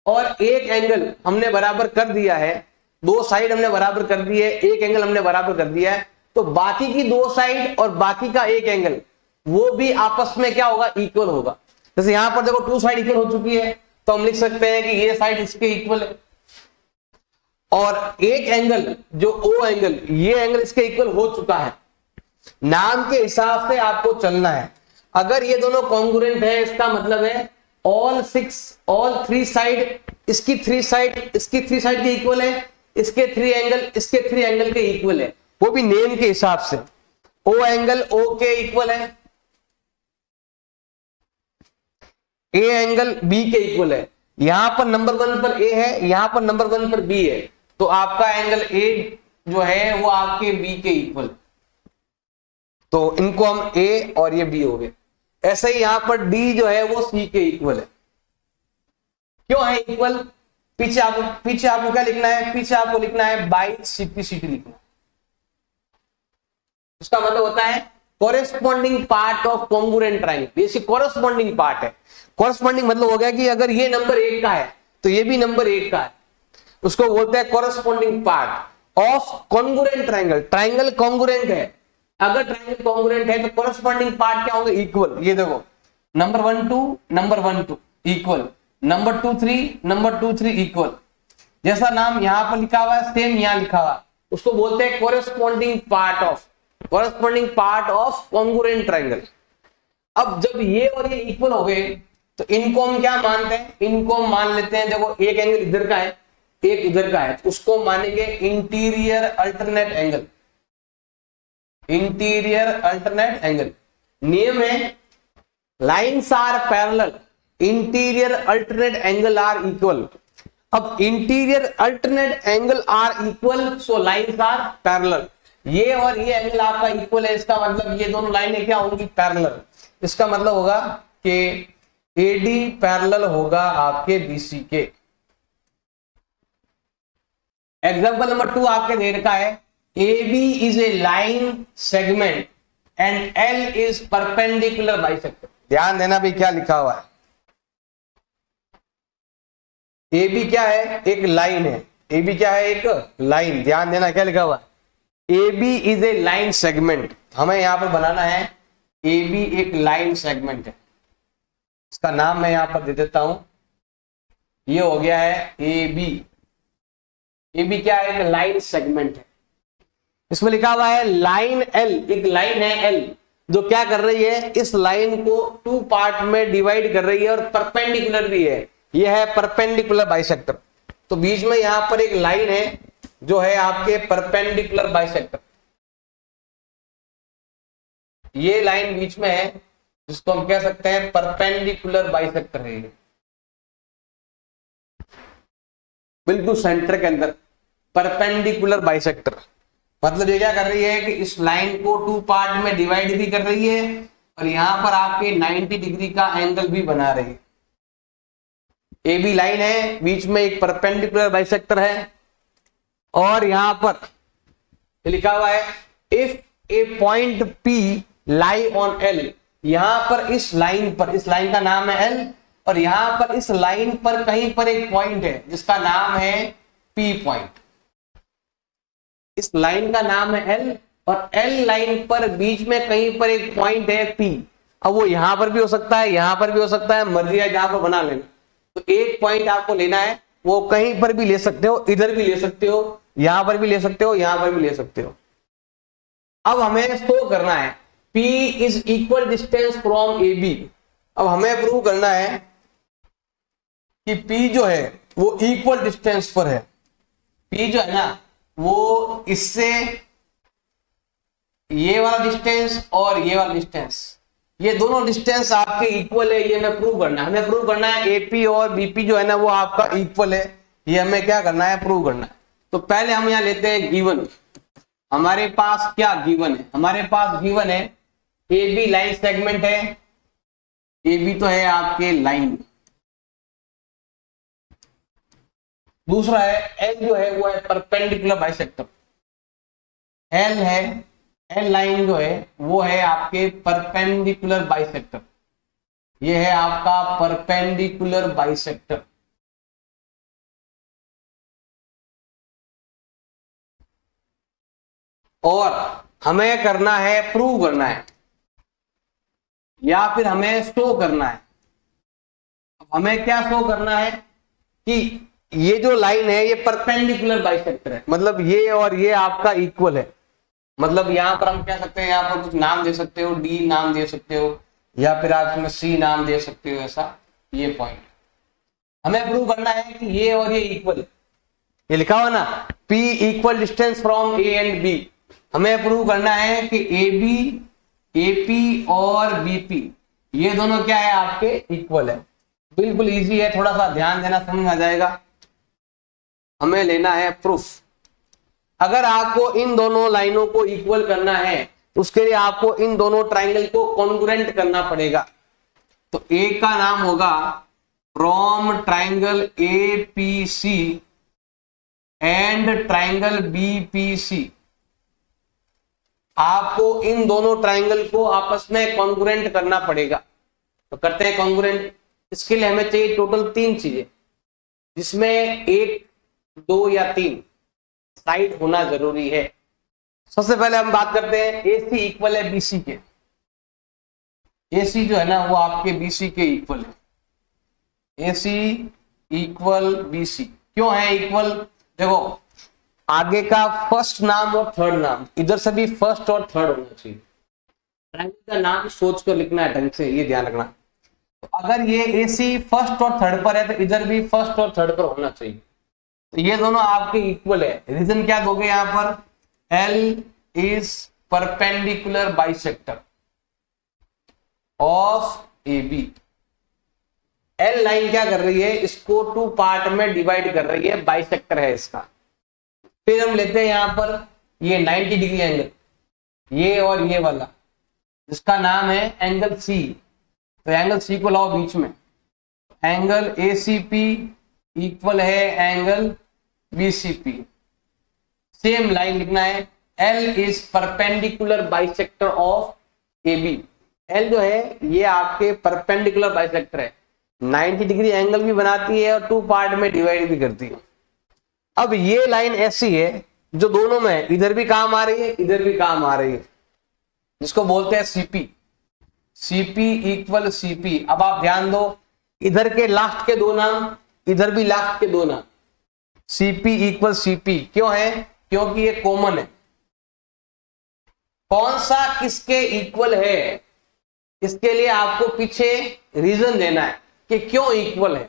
और 1 एंगल हमने बराबर कर दिया है, 2 साइड हमने बराबर कर दी है, 1 एंगल हमने बराबर कर दिया है, तो बाकी की 2 साइड और बाकी का 1 एंगल वो भी आपस में क्या होगा, इक्वल होगा। जैसे यहां पर देखो 2 साइड इक्वल हो चुकी है, तो हम लिख सकते हैं कि ये साइड इसके इक्वल है, और 1 एंगल जो ओ एंगल, ये एंगल इसके इक्वल हो चुका है। नाम के हिसाब से आपको चलना है। अगर ये दोनों कॉन्ग्रुएंट है, इसका मतलब है ऑल 3 साइड, इसकी 3 साइड इसकी 3 साइड के इक्वल है, इसके 3 एंगल इसके 3 एंगल के इक्वल है, वो भी नेम के हिसाब से। ओ एंगल ओ के इक्वल है, ए एंगल बी के इक्वल है। यहां पर नंबर 1 पर ए है, यहां पर नंबर 1 पर बी है, तो आपका एंगल ए जो है वो आपके बी के इक्वल, तो इनको हम ए और ये बी हो गए। ऐसे ही यहां पर डी जो है वो सी के इक्वल है। क्यों है इक्वल? पीछे आपको क्या लिखना है, पीछे आपको लिखना है बाई सिप्लिसिटी लिखना। उसका मतलब होता है corresponding part of congruent triangle, ये कोरेस्पॉन्डिंग पार्ट है। कोरेस्पॉन्डिंग मतलब हो गया कि अगर ये नंबर 1 का है तो ये भी नंबर 1 का है, उसको बोलते हैं corresponding part of congruent triangle. Triangle congruent है, अगर ट्रायंगल कॉन्ग्रुएंट है तो कोरेस्पॉन्डिंग पार्ट क्या होंगे, इक्वल। ये देखो number 1 2 number 1 2 equal, number 2 3 number 2 3 equal. जैसा नाम यहां पर लिखा हुआ है सेम यहां लिखा हुआ, उसको बोलते हैं corresponding part of congruent triangle. अब जब ये और ये इक्वल हो गए तो इनको हम क्या मानते हैं, इनको हम मान लेते हैं, देखो एक एंगल इधर का है एक उधर का है, तो उसको मानेंगे interior alternate angle. Interior alternate angle नियम है lines are parallel, interior alternate angle are equal. अब interior alternate angle are equal, so lines are parallel. ये और ये एंगल आपका इक्वल है, इसका मतलब ये दोनों लाइनें क्या होंगी, पैरेलल। इसका मतलब होगा कि एडी पैरेलल होगा आपके बीसी के। एग्जाम्पल नंबर 2 आपके दे रखा है, AB is a line segment and L is perpendicular bisector। ध्यान देना भी क्या लिखा हुआ है, AB क्या है, एक लाइन है। AB क्या है, एक लाइन। ध्यान देना क्या लिखा हुआ है, AB is a line segment। हमें यहां पर बनाना है AB एक लाइन सेगमेंट है, इसका नाम मैं यहां पर दे देता हूं, ये हो गया है AB। AB क्या है, एक लाइन सेगमेंट है। इसमें लिखा हुआ है लाइन L, एक लाइन है L जो क्या कर रही है, इस लाइन को 2 पार्ट में डिवाइड कर रही है और परपेंडिकुलर भी है, ये है परपेंडिकुलर बाइसेक्टर। तो बीच में यहां पर एक लाइन है जो है आपके परपेंडिकुलर बाइसेक्टर, ये लाइन बीच में है जिसको हम कह सकते हैं परपेंडिकुलर बाइसेक्टर है। बिल्कुल सेंटर के अंदर परपेंडिकुलर बाइसेक्टर, मतलब ये क्या कर रही है कि इस लाइन को 2 पार्ट में डिवाइड भी कर रही है और यहां पर आपके 90 डिग्री का एंगल भी बना रही है। AB लाइन है, बीच में एक परपेंडिकुलर बाइसेक्टर है, और यहां पर लिखा हुआ है if A point P lie on L। यहां पर इस लाइन पर, इस लाइन का नाम है L, और यहां पर इस लाइन पर कहीं पर एक पॉइंट है जिसका नाम है P पॉइंट। इस लाइन का नाम है L और L लाइन पर बीच में कहीं पर एक पॉइंट है P। अब वो यहां पर भी हो सकता है, यहां पर भी हो सकता है, मर्जी है जहां पर बना लेना। तो एक पॉइंट आपको लेना है, वो कहीं पर भी ले सकते हो, इधर भी ले सकते हो, यहां पर भी ले सकते हो, यहां पर भी ले सकते हो। अब हमें शो करना है P is equal distance from AB। अब हमें प्रूव करना है कि P जो है वो इक्वल डिस्टेंस पर है। P जो है ना वो इससे ये वाला डिस्टेंस और ये वाला डिस्टेंस, ये दोनों डिस्टेंस आपके इक्वल है, ये हमें प्रूव करना है। हमें प्रूव करना है AP और BP जो है ना वो आपका इक्वल है, ये हमें क्या करना है, प्रूव करना है। तो पहले हम यहाँ लेते हैं गिवन। हमारे पास क्या गिवन है, हमारे पास गिवन है AB लाइन सेगमेंट है, ए बी तो है आपके लाइन, दूसरा है एल जो है वो है परपेंडिकुलर बाइसेक्टर। एल है, एल लाइन जो है वो है आपके परपेंडिकुलर बाइसेक्टर, ये है आपका परपेंडिकुलर बाइसेक्टर। और हमें करना है, प्रूव करना है या फिर हमें शो करना है। हमें क्या शो करना है कि ये जो लाइन है ये परपेंडिकुलर बाइसेक्टर है, मतलब ये और ये आपका इक्वल है। मतलब यहां पर हम कह सकते हैं, यहाँ पर कुछ नाम दे सकते हो, डी नाम दे सकते हो या फिर आप इसमें सी नाम दे सकते हो, ऐसा ये पॉइंट हमें प्रूव करना है कि ये और ये इक्वल है। ये लिखा हुआ ना, P equal distance from A and B। हमें प्रूव करना है कि AB, AP और BP ये दोनों क्या है आपके इक्वल है। बिल्कुल इजी है, थोड़ा सा ध्यान देना, समझ आ जाएगा। हमें लेना है प्रूफ। अगर आपको इन दोनों लाइनों को इक्वल करना है तो उसके लिए आपको इन दोनों ट्राइंगल को कॉन्ग्रुएंट करना पड़ेगा। तो एक का नाम होगा from triangle APC and triangle BPC। आपको इन दोनों ट्राइंगल को आपस में कॉन्ग्रुएंट करना पड़ेगा। तो करते हैं कॉन्ग्रुएंट। इसके लिए हमें चाहिए टोटल 3 चीजें, जिसमें 1, 2 या 3 साइड होना जरूरी है। सबसे पहले हम बात करते हैं AC इक्वल है BC के। AC जो है ना वो आपके BC के इक्वल है। AC इक्वल BC क्यों है इक्वल? देखो आगे का फर्स्ट नाम और थर्ड नाम, इधर से भी फर्स्ट और थर्ड होना चाहिए। ट्रायंगल का नाम सोच कर लिखना है ढंग से, ये ध्यान रखना। तो अगर ये AC फर्स्ट और थर्ड पर है तो इधर भी फर्स्ट और थर्ड पर होना चाहिए। तो ये दोनों आपके इक्वल है। रीजन क्या दोगे यहां पर? L is perpendicular bisector of AB। L line क्या कर रही है? इसको 2 पार्ट में डिवाइड कर रही है, बाइसेक्टर है इसका। फिर हम लेते हैं यहां पर ये 90 डिग्री एंगल, ये और ये वाला, जिसका नाम है एंगल C। तो एंगल C को लाओ बीच में। एंगल ACP इक्वल है एंगल BCP। सेम लाइन लिखना है, L is perpendicular bisector of AB। L जो है ये आपके परपेंडिकुलर बाइसेक्टर है, 90 डिग्री एंगल भी बनाती है और 2 पार्ट में डिवाइड भी करती है। अब ये लाइन ऐसी है जो दोनों में इधर भी काम आ रही है, इधर भी काम आ रही है, जिसको बोलते हैं CP। CP equal CP। अब आप ध्यान दो, इधर के लास्ट के 2 नाम, इधर भी लास्ट के 2 नाम, CP इक्वल CP क्यों है? क्योंकि ये कॉमन है। कौन सा किसके इक्वल है, इसके लिए आपको पीछे रीजन देना है कि क्यों इक्वल है।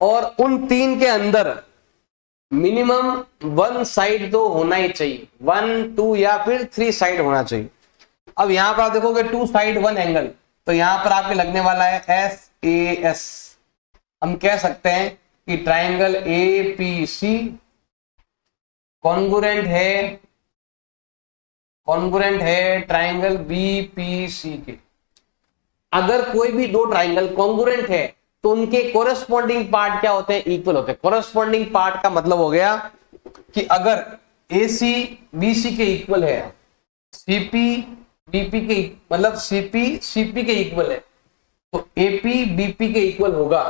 और उन 3 के अंदर मिनिमम 1 साइड तो होना ही चाहिए, 1, 2 या फिर 3 साइड होना चाहिए। अब यहां पर आप देखोगे 2 साइड 1 एंगल, तो यहां पर आपके लगने वाला है SAS। हम कह सकते हैं कि ट्राइंगल APC कॉन्ग्रुएंट है ट्राइंगल BPC के। अगर कोई भी 2 ट्राइंगल कॉन्ग्रुएंट है तो उनके कोरेस्पॉन्डिंग पार्ट क्या होते हैं? इक्वल होते हैं। कोरेस्पॉन्डिंग पार्ट का मतलब हो गया कि अगर AC BC के इक्वल है, CP BP के मतलब CP CP के इक्वल है, तो AP BP के इक्वल होगा।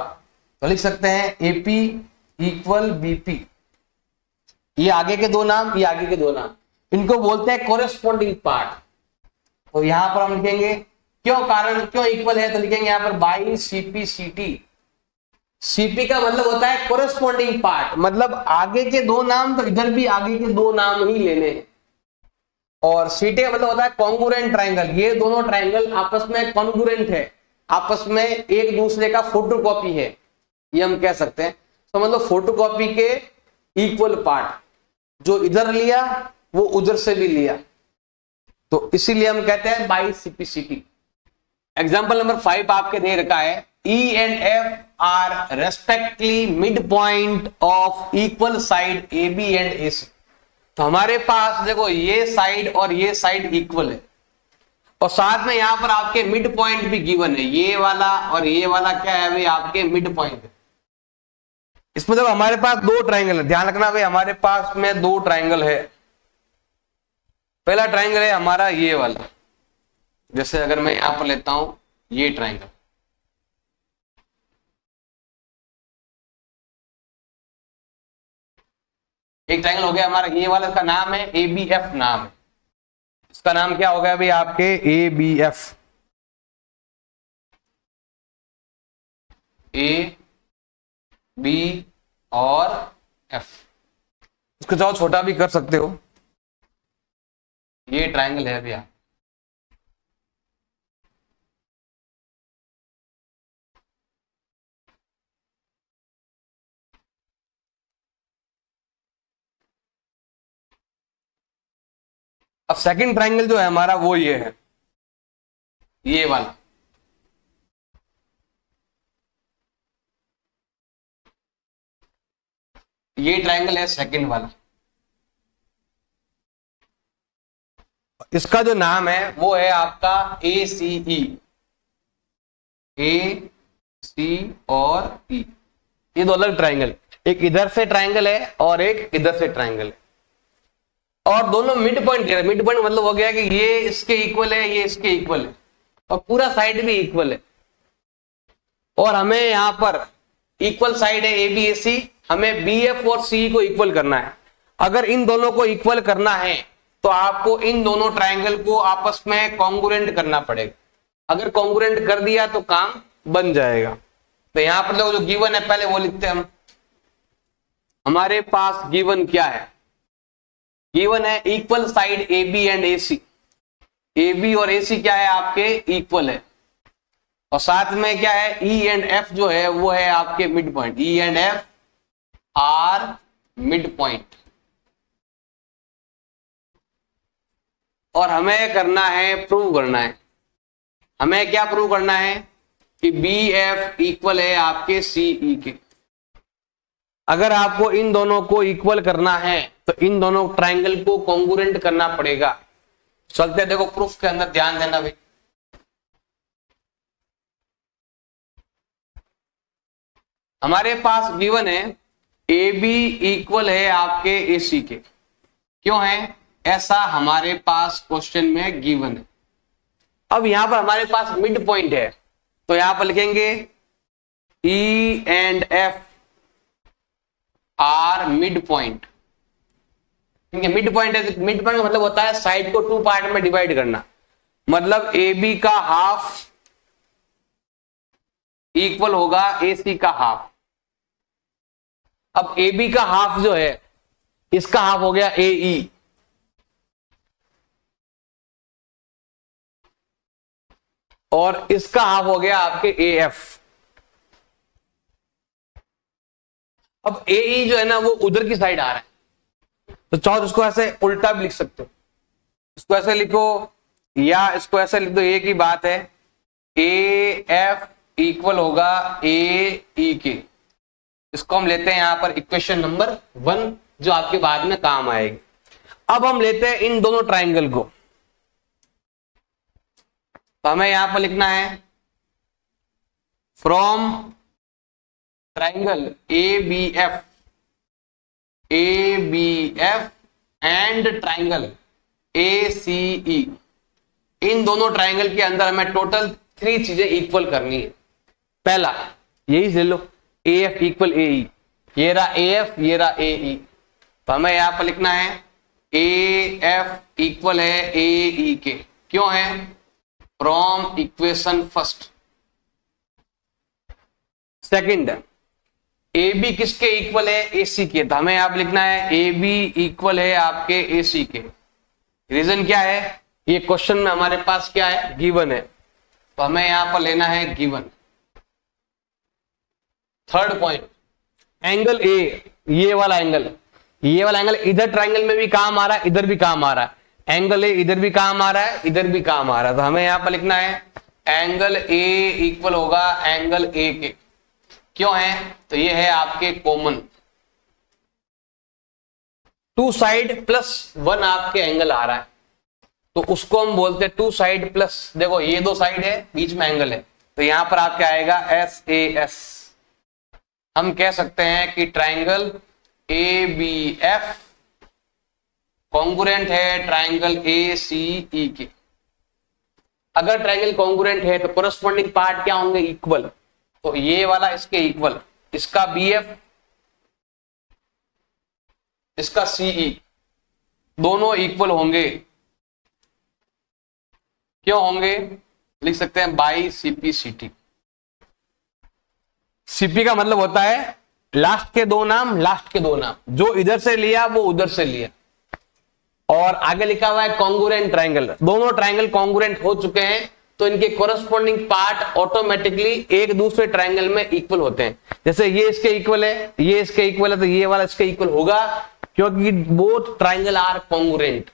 तो लिख सकते हैं AP इक्वल BP। ये आगे के 2 नाम, ये आगे के 2 नाम, इनको बोलते हैं कोरेस्पॉन्डिंग पार्ट। तो यहां पर हम लिखेंगे क्यों इक्वल है, तो लिखेंगे यहां पर बाई CP CT। CP का मतलब होता है कोरेस्पॉन्डिंग पार्ट, मतलब आगे के 2 नाम तो इधर भी आगे के 2 नाम ही लेने हैं। और CT का मतलब होता है कॉन्ग्रुएंट ट्राइंगल। ये दोनों ट्राइंगल आपस में कॉन्ग्रुएंट है, आपस में एक दूसरे का फोटोकॉपी है, ये हम कह सकते हैं। तो मतलब फोटोकॉपी के इक्वल पार्ट, जो इधर लिया वो उधर से भी लिया, तो इसीलिए हम कहते हैं by CP CT। Example number 5 आपके दे रखा है, E and F are respectively midpoint of equal side AB and AC। तो हमारे पास देखो ये साइड और ये साइड इक्वल है, और साथ में यहाँ पर आपके मिड पॉइंट भी गिवन है, ये वाला और ये वाला क्या है भाई आपके मिड पॉइंट है। इसमें जब हमारे पास दो ट्राइंगल है, ध्यान रखना भाई हमारे पास में दो ट्राइंगल है। पहला ट्राइंगल है हमारा ये वाला, जैसे अगर मैं यहां पर लेता हूं ये ट्राइंगल, एक ट्राइंगल हो गया हमारा ये वाला, इसका नाम है ABF नाम है, इसका नाम क्या हो गया भाई आपके ABF, A B और F। इसको चाहो छोटा भी कर सकते हो, ये ट्राइंगल है भैया। अब सेकंड ट्राइंगल जो है हमारा वो ये है, ये वाला, ये ट्राइंगल है सेकंड वाला। इसका जो नाम है वो है आपका ACE, AC और E। ये दो अलग ट्राइंगल, एक इधर से ट्राइंगल है और एक इधर से ट्राइंगल है, और दोनों मिड पॉइंट दे रहे हैं। मिड पॉइंट मतलब हो गया कि ये इसके इक्वल है, ये इसके इक्वल है, और पूरा साइड भी इक्वल है। और हमें यहाँ पर इक्वल साइड है ABAC, हमें BF और CE को इक्वल करना है। अगर इन दोनों को इक्वल करना है तो आपको इन दोनों ट्राइंगल को आपस में कॉन्ग्रुएंट करना पड़ेगा। अगर कॉन्ग्रुएंट कर दिया तो काम बन जाएगा। तो यहाँ पर जो गिवन है पहले वो लिखते हैं हम। हमारे पास गिवन क्या है, गिवन है equal side AB and AC। AB और AC क्या है आपके इक्वल है, और साथ में क्या है E एंड F जो है वो है आपके mid point. E and F are mid point, और हमें करना है, प्रूव करना है। हमें क्या प्रूव करना है कि BF इक्वल है आपके CE के। अगर आपको इन दोनों को इक्वल करना है तो इन दोनों ट्राइंगल को कॉन्ग्रुएंट करना पड़ेगा। चलते देखो प्रूफ के अंदर, ध्यान देना भाई। हमारे पास गिवन है AB इक्वल है आपके AC के। क्यों है ऐसा, हमारे पास क्वेश्चन में गिवन है। अब यहां पर हमारे पास मिड पॉइंट है, तो यहां पर लिखेंगे E and F are mid point. ठीक है, मिड पॉइंट है, मिड पॉइंट का मतलब होता है साइड को टू पार्ट में डिवाइड करना। मतलब AB का हाफ इक्वल होगा AC का हाफ। अब AB का हाफ जो है, इसका हाफ हो गया AE, और इसका हाफ हो गया आपके AF। अब AE जो है ना वो उधर की साइड आ रहा है, तो चाहो इसको ऐसे उल्टा भी लिख सकते हो। इसको ऐसे लिखो या इसको ऐसे लिख दो, ये की बात है AF इक्वल होगा AE के। इसको हम लेते हैं यहां पर इक्वेशन नंबर 1, जो आपके बाद में काम आएगी। अब हम लेते हैं इन दोनों ट्राइंगल को, तो हमें यहां पर लिखना है from triangle ABF and triangle ACE। इन दोनों ट्राइंगल के अंदर हमें टोटल 3 चीजें इक्वल करनी है। पहला यही ले लो, AF इक्वल AE, ये रहा AF, ये रहा AE। तो हमें यहां पर लिखना है AF इक्वल है AE के। क्यों है, from equation first. Second, AB किसके इक्वल है, AC के। तो हमें यहां पर लिखना है AB इक्वल है आपके AC के। रीजन क्या है, ये क्वेश्चन में हमारे पास क्या है, गिवन है, तो हमें यहां पर लेना है given. Third point, angle A, ये वाला एंगल, ये वाला एंगल इधर ट्राइंगल में भी काम आ रहा है, इधर भी काम आ रहा है। एंगल A इधर भी काम आ रहा है, इधर भी काम आ रहा है, तो हमें यहां पर लिखना है एंगल A इक्वल होगा एंगल A के। क्यों है, तो ये है आपके कॉमन, 2 साइड +1 आपके एंगल आ रहा है, तो उसको हम बोलते हैं टू साइड प्लस, देखो ये दो साइड है, बीच में एंगल है, तो यहां पर आपके आएगा एस ए एस। हम कह सकते हैं कि triangle A B F congruent है ट्राइंगल ए सी ई के। अगर ट्राइंगल कॉन्ग्रुएंट है तो कोरस्पॉन्डिंग पार्ट क्या होंगे, इक्वल। तो ये वाला इसके इक्वल, इसका बी एफ इसका सीई, दोनों इक्वल होंगे। क्यों होंगे, लिख सकते हैं बाई सीपी सीटी। सीपी का मतलब होता है लास्ट के दो नाम, लास्ट के दो नाम, जो इधर से लिया वो उधर से लिया। और आगे लिखा हुआ है कॉन्ग्रुएंट ट्राइंगल, दोनों ट्राइंगल कॉन्ग्रुएंट हो चुके हैं तो इनके कोरस्पॉन्डिंग पार्ट ऑटोमेटिकली एक दूसरे ट्राइंगल में इक्वल होते हैं। जैसे ये इसके इक्वल है, ये इसके इक्वल है, तो ये वाला इसके इक्वल होगा, क्योंकि both triangle are congruent.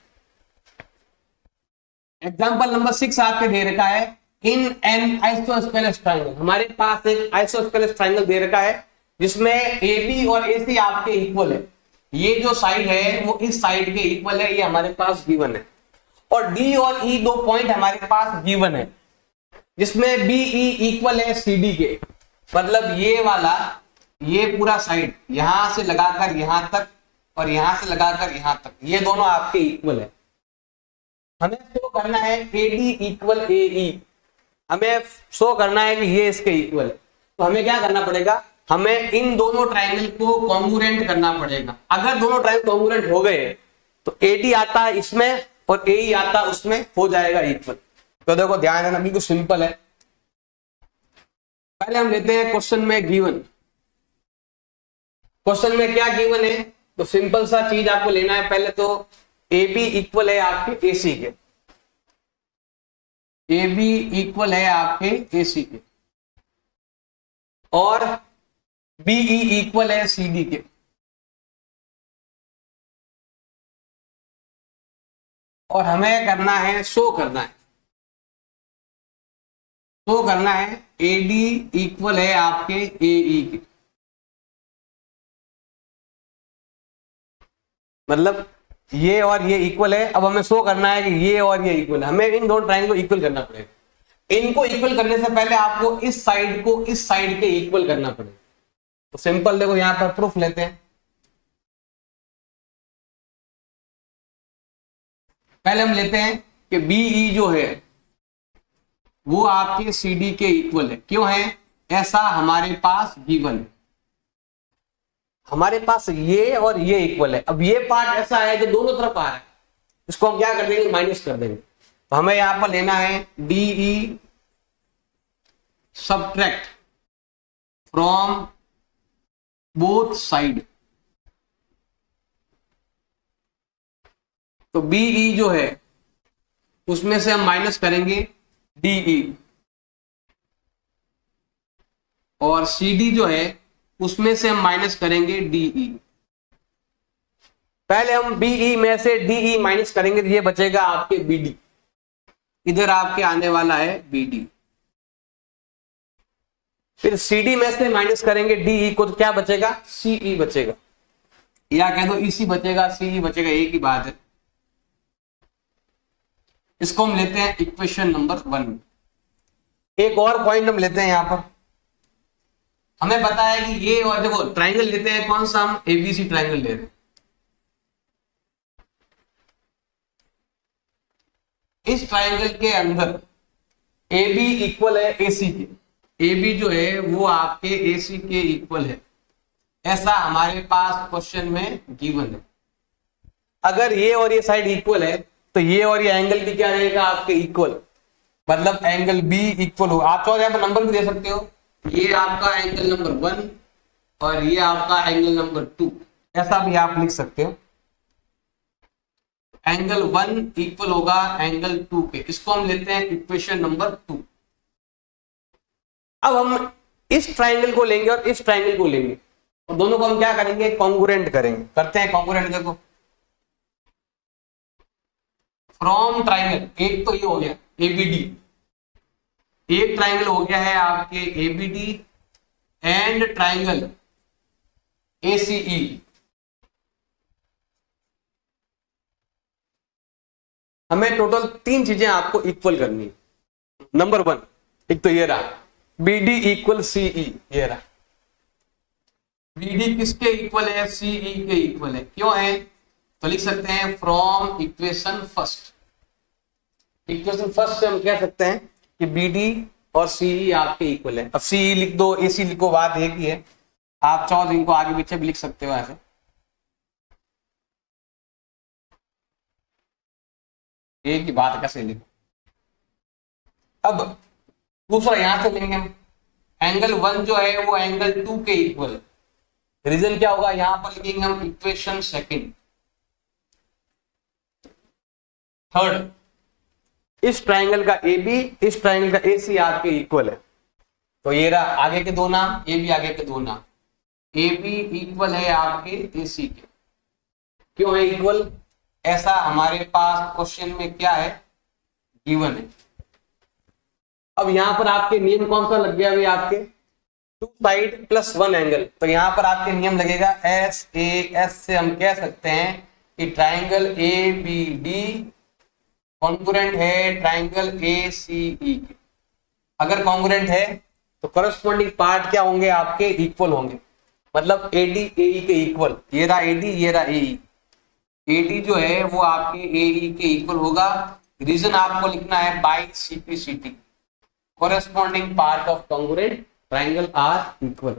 Example number 6 आपके दे रखा है, इन एन आइसोस्केलेस ट्राइंगल। हमारे पास एक आइसोस्केलेस ट्राइंगल दे रखा है जिसमें ए बी और ए सी आपके इक्वल है। ये जो साइड है वो इस साइड के इक्वल है, ये हमारे पास गिवन है। और डी और ई दो पॉइंट हमारे पास गिवन है, जिसमें बी ई इक्वल है सी डी के। मतलब ये वाला, ये पूरा साइड यहां से लगाकर यहां तक और यहां से लगाकर यहां तक, ये दोनों आपके इक्वल है। हमें शो करना है ए डी इक्वल ए ई, हमें शो करना है कि ये इसके इक्वल है। तो हमें क्या करना पड़ेगा, हमें इन दोनों ट्राइंगल को कॉन्ग्रुएंट करना पड़ेगा। अगर दोनों ट्राइंगल कॉन्ग्रुएंट हो गए तो ए डी आता है इसमें और ए ई आता है उसमें, हो जाएगा इक्वल। तो देखो ध्यान देना, बिल्कुल सिंपल है। पहले हम लेते हैं क्वेश्चन में गिवन। क्वेश्चन में क्या गिवन है, तो सिंपल सा चीज आपको लेना है। पहले तो ए बी इक्वल है आपके ए सी के, ए बी इक्वल है आपके ए सी के, और बीई इक्वल है सी डी के। और हमें करना है, शो करना है, शो करना है ए डी इक्वल है आपके ए ई के। मतलब ये और ये इक्वल है। अब हमें शो करना है कि ये और ये इक्वल है, हमें इन दोनों ट्राइंगल को इक्वल करना पड़ेगा। इनको इक्वल करने से पहले आपको इस साइड को इस साइड के इक्वल करना पड़ेगा। तो सिंपल देखो यहां पर प्रूफ लेते हैं। पहले हम लेते हैं कि बीई जो है वो आपके सीडी के इक्वल है। क्यों है ऐसा, हमारे पास गिवन है, हमारे पास ये और ये इक्वल है। अब ये पार्ट ऐसा है जो दोनों तरफ आ रहा है, इसको हम क्या कर देंगे, माइनस कर देंगे। तो हमें यहां पर लेना है DE subtract from both side. तो बीई जो है उसमें से हम माइनस करेंगे डीई, और सीडी जो है उसमें से हम माइनस करेंगे डीई। पहले हम बीई में से डीई माइनस करेंगे तो ये बचेगा आपके बीडी, इधर आपके आने वाला है बीडी। फिर सीडी में से माइनस करेंगे डीई को, तो क्या बचेगा, सीई बचेगा, या कह दो ईसी बचेगा, सीई बचेगा, एक ही बात है। इसको हम लेते हैं इक्वेशन नंबर 1। एक और पॉइंट हम लेते हैं यहां पर। हमें पता है कि ये, और देखो ट्राइंगल लेते हैं, कौन सा, हम एबीसी ट्राइंगल ले रहे हैं। इस ट्राइंगल के अंदर ए बी इक्वल है ए सी के, ए बी जो है वो आपके ए सी के इक्वल है, ऐसा हमारे पास क्वेश्चन में गिवन है। अगर ये और ये साइड इक्वल है तो ये और ये एंगल भी क्या रहेगा, आपके इक्वल, मतलब एंगल बी इक्वल हो। आप चाहो यहाँ पर नंबर भी दे सकते हो, ये आपका एंगल नंबर 1 और ये आपका एंगल नंबर 2, ऐसा भी आप लिख सकते हो। एंगल 1 इक्वल होगा एंगल 2 के, इसको हम लेते हैं इक्वेशन नंबर 2। अब हम इस ट्राइंगल को लेंगे और इस ट्राइंगल को लेंगे, और दोनों को हम क्या करेंगे, कॉन्ग्रुएंट करेंगे। करते हैं कॉन्ग्रुएंट। देखो फ्रॉम ट्राइंगल, एक तो ये हो गया एबीडी, एक ट्राइंगल हो गया है आपके एबीडी एंड ट्राइंगल एसीई। हमें टोटल 3 चीजें आपको इक्वल करनी है। नंबर 1, एक तो ये रहा BD इक्वल CE, ये रहा BD किसके इक्वल है, CE के इक्वल है। क्यों है, तो लिख सकते हैं from equation first. Equation first से हम कह सकते हैं कि BD और CE आपके इक्वल है। अब CE लिख दो, AC लिखो, बात एक ही है। आप चाहो तो इनको आगे पीछे भी लिख सकते हो ऐसे। एक ही बात कैसे लिखो। अब दूसरा यहां से लेंगे हम, एंगल 1 जो है वो एंगल 2 के इक्वल। रीजन क्या होगा, यहां पर लिखेंगे हम इक्वेशन सेकंड। थर्ड, इस ट्रायंगल का AB इस ट्रायंगल का AC आपके इक्वल है। तो ये रहा आगे के दो नाम, AB आगे के दो नाम। AB इक्वल है आपके AC के। क्यों है इक्वल, ऐसा हमारे पास क्वेश्चन में क्या है, गिवन है। अब यहां पर आपके नियम कौन सा लग गया अभी, आपके 2 साइड प्लस 1 एंगल। तो यहां पर आपके नियम लगेगा SAS से हम कह सकते हैं कि ट्राइंगल ABD कॉन्ग्रुएंट है ट्राइंगल ACE के। अगर कॉन्ग्रुएंट है तो करस्पॉन्डिंग पार्ट क्या होंगे आपके, इक्वल होंगे। मतलब AD AE के इक्वल, ये रहा AD ये रहा AE। AD जो है वो आपके AE के इक्वल होगा। रीजन आपको लिखना है bye CPCT, corresponding part of congruent triangle are equal।